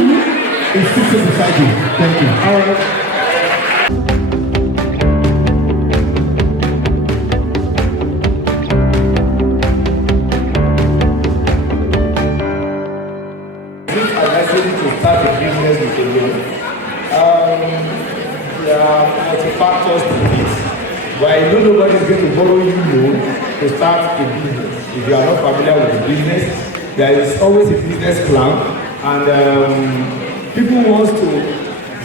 is sitting beside you. Thank you. All right. To start a business with a loan. There are multi-factors to this. But I know nobody is going to borrow you loan to start a business. If you are not familiar with the business, there is always a business plan, and people want to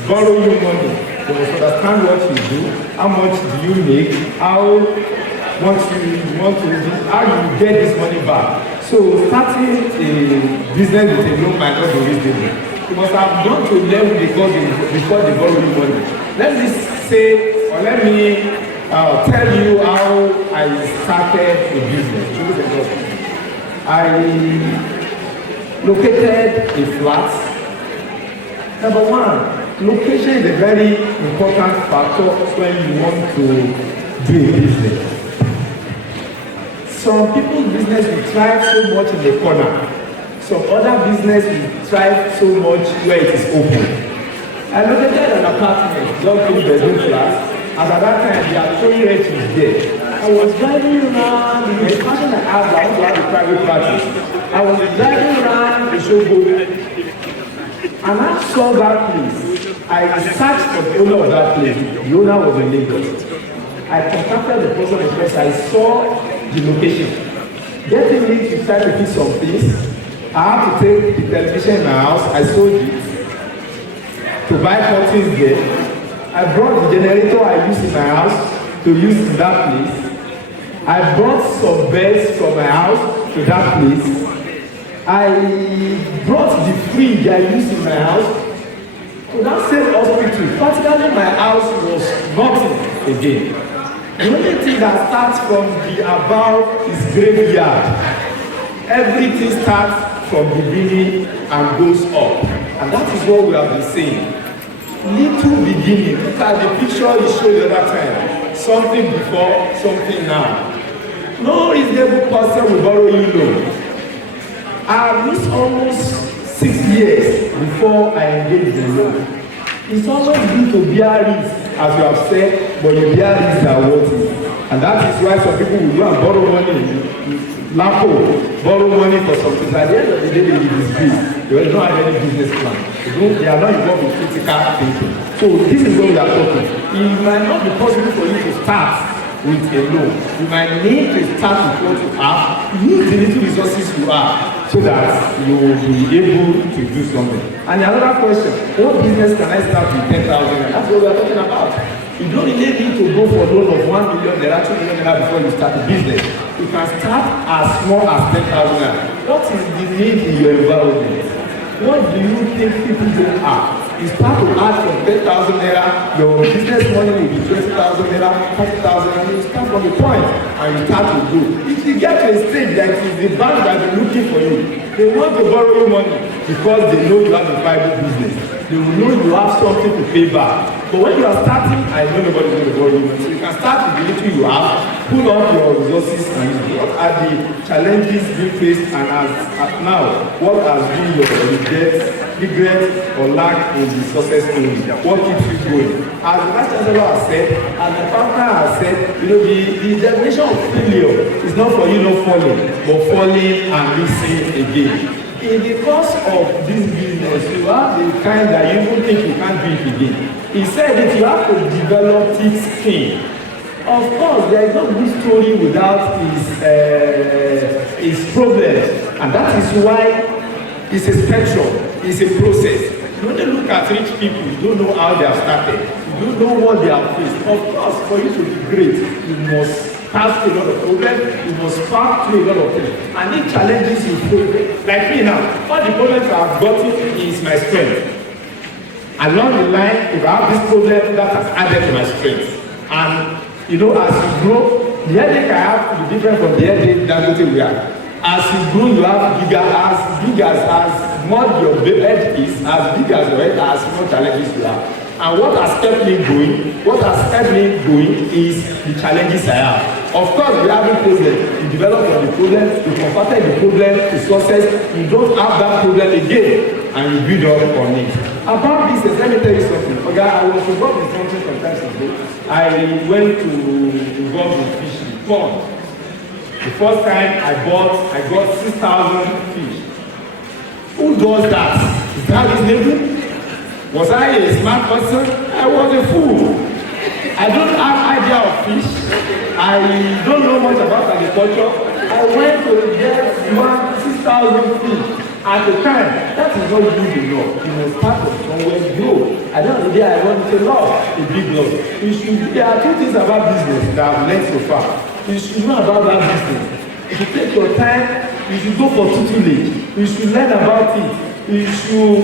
borrow you money. They must understand what you do, how much do you make, how much you want to do, how you get this money back. So starting a business with a loan might not be reasonable. You must have gone to level before they borrow you money. Let me say, or let me tell you how I started a business. I located a flat. Number one, location is a very important factor when you want to do a business. Some people's business will thrive so much in the corner. Some other business will thrive so much where it is open. I located an apartment, just 3 bedroom flat, and at that time the attorney rate was there. I was driving around, the expansion I have, I want to have a private practice. I was driving around the showroom, and I saw that place. I searched for the owner of that place. The owner was in Lagos. I contacted the person in place. I saw the location. Getting me to try to do some things, I had to take the television in my house. I sold it to buy curtains there. I brought the generator I use in my house to use in that place. I brought some beds from my house to that place. I brought the fridge I use in my house to that same hospital. Practically my house was nothing again. The only thing that starts from the above is graveyard. Everything starts from the beginning and goes up. And that is what we have been saying. Little beginning. Look at the picture you showed the other time. Something before, something now. No reasonable person will borrow you loan. I have used almost 6 years before I engaged in loan. It's always good to bear risk, as you have said, but you bear risk that worth it. And that is why some people will go and borrow money, Lapo, borrow money for something. At the end of the day, they will disgrace. They don't have any business plan. They are not involved in critical thinking. So this is what we are talking. It might not be possible for you to start with a loan. You might need to start with what you have, use the little resources you have, so that you will be able to do something. And another question, what business can I start with 10,000? That's what we are talking about. You don't really need to go for a loan of 1 million naira, 2 million naira before you start a business. You can start as small as 10,000. What is the need in your environment? What do you think people don't have? You start to add from 10,000 naira, your business money will be 20,000 naira, 40,000, and you start from the point and you start to go. If you get to a stage that is the bank that is looking for you, they want to borrow you money because they know you have a private business. They will know you have something to pay back. But when you are starting, I know nobody is going to borrow you money. So you can start with the little you have, pull up your resources, and what are the challenges you faced, and as now, what has been your regret or lack in the success story? What keeps you going? As the Vice Chancellor has said, as the partner has said, the definition of failure is not for you not falling, but falling and missing again. In the course of this business, you have the kind that you don't think you can't do it again. He said that you have to develop thick skin. Of course, there is no good story without his problems, and that is why it's a spectrum, it's a process. You only look at rich people, you don't know how they have started, you don't know what they have faced. Of course, for you to be great, you must pass through a lot of problems, you must pass through a lot of things. And these challenges you face, like me now, all the problems I have gotten is my strength. Along the line, if I have this problem, that has added to my strength. And as you grow, the headache I have will be different from the headache that we have. As you grow, you have bigger, as more your head is, as big as your head, as more challenges you have. And what has kept me going, is the challenges I have. Of course, we have a problem. You develop on the problem, you converted the problem to success, you don't have that problem again, and you build up on it. About business, let me tell you something. Okay, I was involved in something some time ago. I went to involve in fishing, pond. The first time I got 6,000 fish. Who does that? Is that reasonable? Was I a smart person? I was a fool. I don't have idea of fish. I don't know much about agriculture. I went to get 6,000 fish at a time. That is not good enough. You must start from somewhere to grow. At the end of the day, I want to loss, a big loss. There are two things about business that I've learned so far. You should know about that business. If you take your time, you should go for tutelage. You should learn about it. You should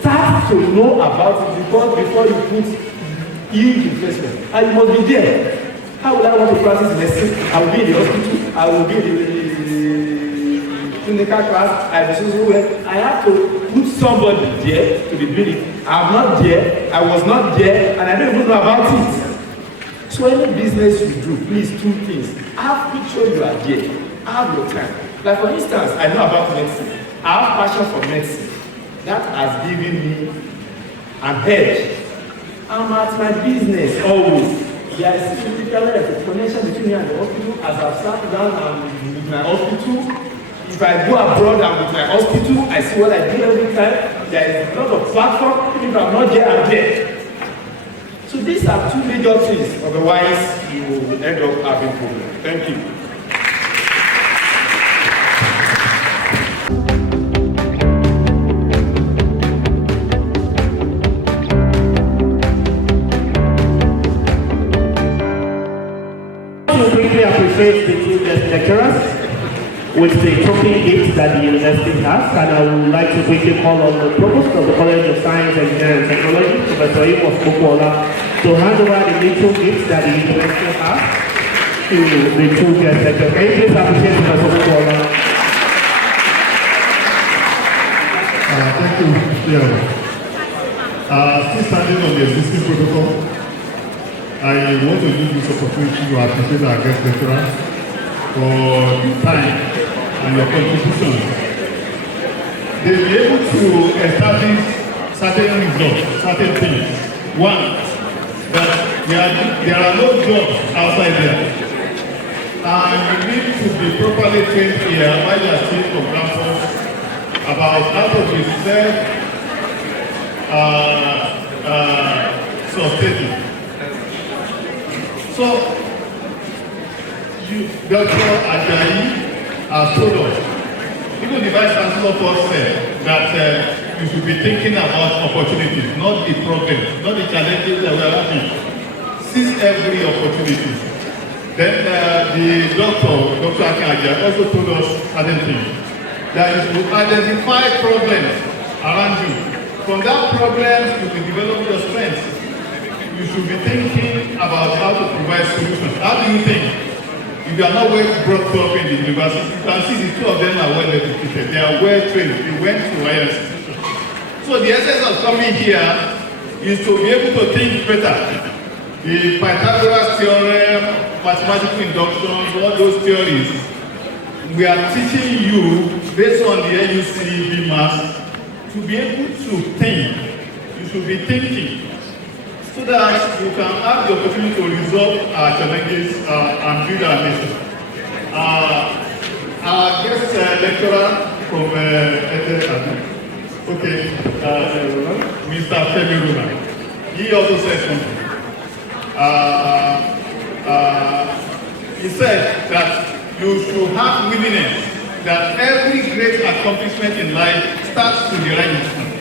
start to know about it before you put huge investment. And you must be there. How would I want to practice medicine? I will be in the hospital. I will be in the clinical class. I have to put somebody there to be doing it. I'm not there. I was not there, and I don't even know about it. So any business you do, please, two things. Have picture you are there. Have your time. Like for instance, I know about medicine. I have passion for medicine. That has given me an edge. I'm at my business always. There is a connection between me and the hospital. As I've sat down and with my hospital, if I go abroad and with my hospital, I see what I do every time. There is a lot of platform. Even if I'm not there, I'm there. So these are two major things. Otherwise, you will end up having problems. Thank you. Appreciate the two guest lecturers with the token gift that the university has, and I would like to quickly call on the provost of the College of Science, Engineering and Technology, Professor Imo Spokola, to hand over the little gift that the university has to the two guest lecturers. Can you please appreciate Professor Spokola? Thank you, Chair. Still standing on the existing protocol, I want to use this opportunity to appreciate our guest lecturers for the time and your contribution. They'll be able to establish certain results, certain things. One, that there are no jobs outside there. And you need to be properly trained here while you are still on campus about how to be self-sustaining. So, Dr. Ajayi has told us, even the Vice Chancellor first said that you should be thinking about opportunities, not the problems, not the challenges that we are having. Seize every opportunity. Then the Dr. Ajayi also told us certain things. That you should identify problems around you. From that problems, you will develop your strengths. You should be thinking about how to provide solutions. How do you think? If you are not well brought up in the university, you can see the two of them are well educated. They are well trained. They went to higher institutions. So the essence of coming here is to be able to think better. The Pythagoras theorem, mathematical induction, all those theories, we are teaching you based on the NUC maths to be able to think. You should be thinking, so that you can have the opportunity to resolve our challenges and build our nation. Our guest lecturer from Mr. Femi Runa, he also said something. He said that you should have willingness that every great accomplishment in life starts with the right instrument.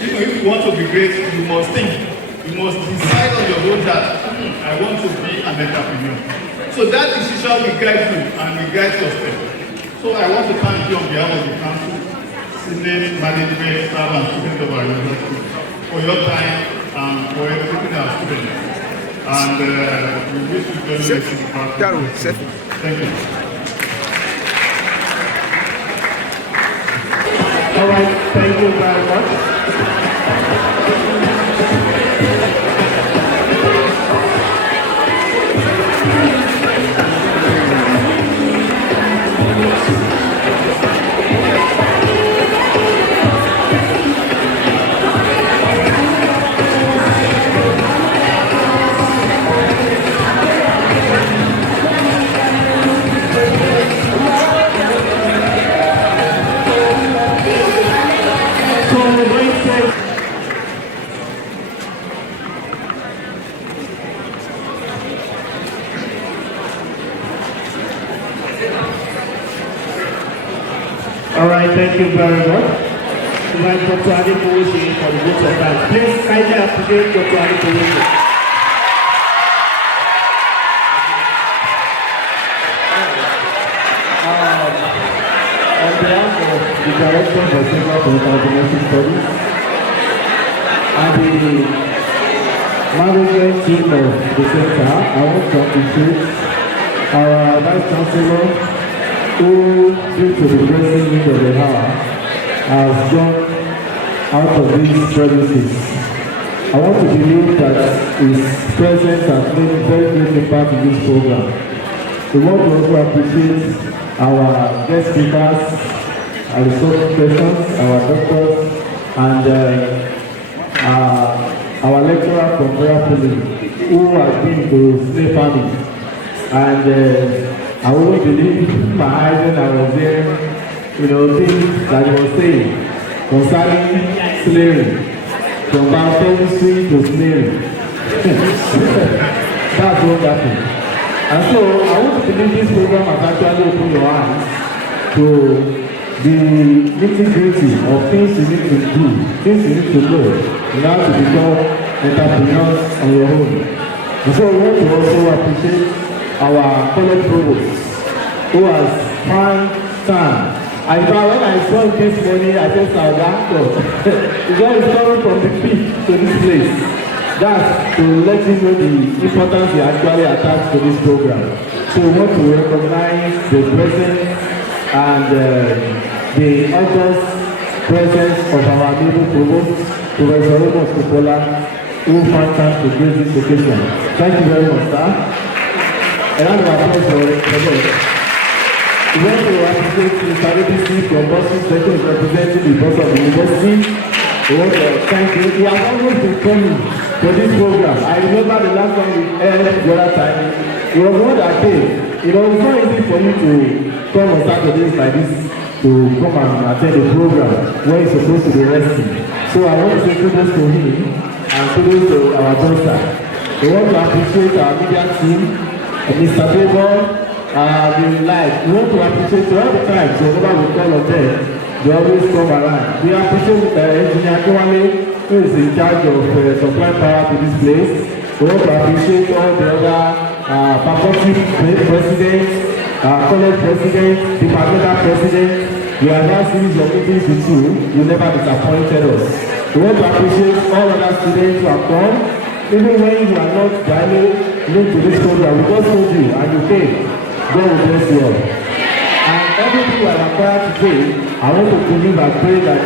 If you want to be great, you must think. You must decide on your own that I want to be an entrepreneur. So that decision will guide you and will guide your step. So I want to thank you on behalf of the council, Senate, management, staff, and students of our university for your time and for educating our students. And we wish you very much. Thank you. All right, thank you very much. All right, thank you very much. Invite Dr. Adepowoshi for the vote of thanks. Please kindly appreciate Dr. Adepowoshi. On behalf of the Director for Center for Entrepreneurship Studies and the management team of the center, I want to appreciate our Vice Chancellor who, due to the pressing need of the hour, has gone out of these premises. I want to believe that his presence has made a very great impact in this program. We want to also appreciate our guest speakers, our resource persons, our doctors, and our lecturer from Royal who has been to slave farming. And I won't believe my eyes when I was there, things that he was saying concerning slavery, from barbary to slavery. That's wonderful. And so I want to believe this program has actually opened your eyes to the nitty-gritty of things you need to do, things you need to know in order to become entrepreneurs on your own. And so we want to also appreciate our college provost who has found time. And when I saw him this morning, I just saw that the guy is coming from the peak to this place. That's to let you know the importance he actually attached to this program. So we want to recognize the presence and the august presence of our able provost, Professor Amos Kupola, who found time to grace this occasion. Thank you very much, sir. A round of applause for him. We want to appreciate Mr. ABC from Boston State is representing the boss of the university. We want to thank you. He has always been coming to this program. I remember the last time we held the other time. It was one that came. It's not easy for you to come on Saturdays like this to come and attend the program when you're supposed to be resting. So I want to say kudos to him and kudos to our daughter. We want to appreciate our media team, Mr. Favor, the life. We want to appreciate all the time. So whenever we call on them, they always come around. We appreciate Engineer Kowale, who is in charge of supply power to this place. We want to appreciate all the other faculty presidents, college presidents, departmental presidents. We have had series of meetings with you. You never disappointed us. We want to appreciate all other students who have come. Even when you are not directly linked to this program, we just told you and you came. God will bless you all. And everything we are acquired today, I want to believe and pray that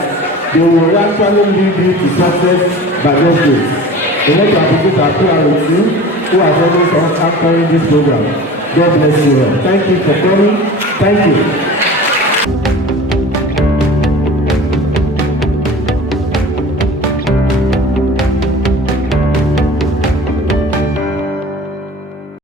they will actually lead you to success by God's grace. We want to appreciate our prayer with you who are always anchoring this program. God bless you all. Thank you for coming. Thank you.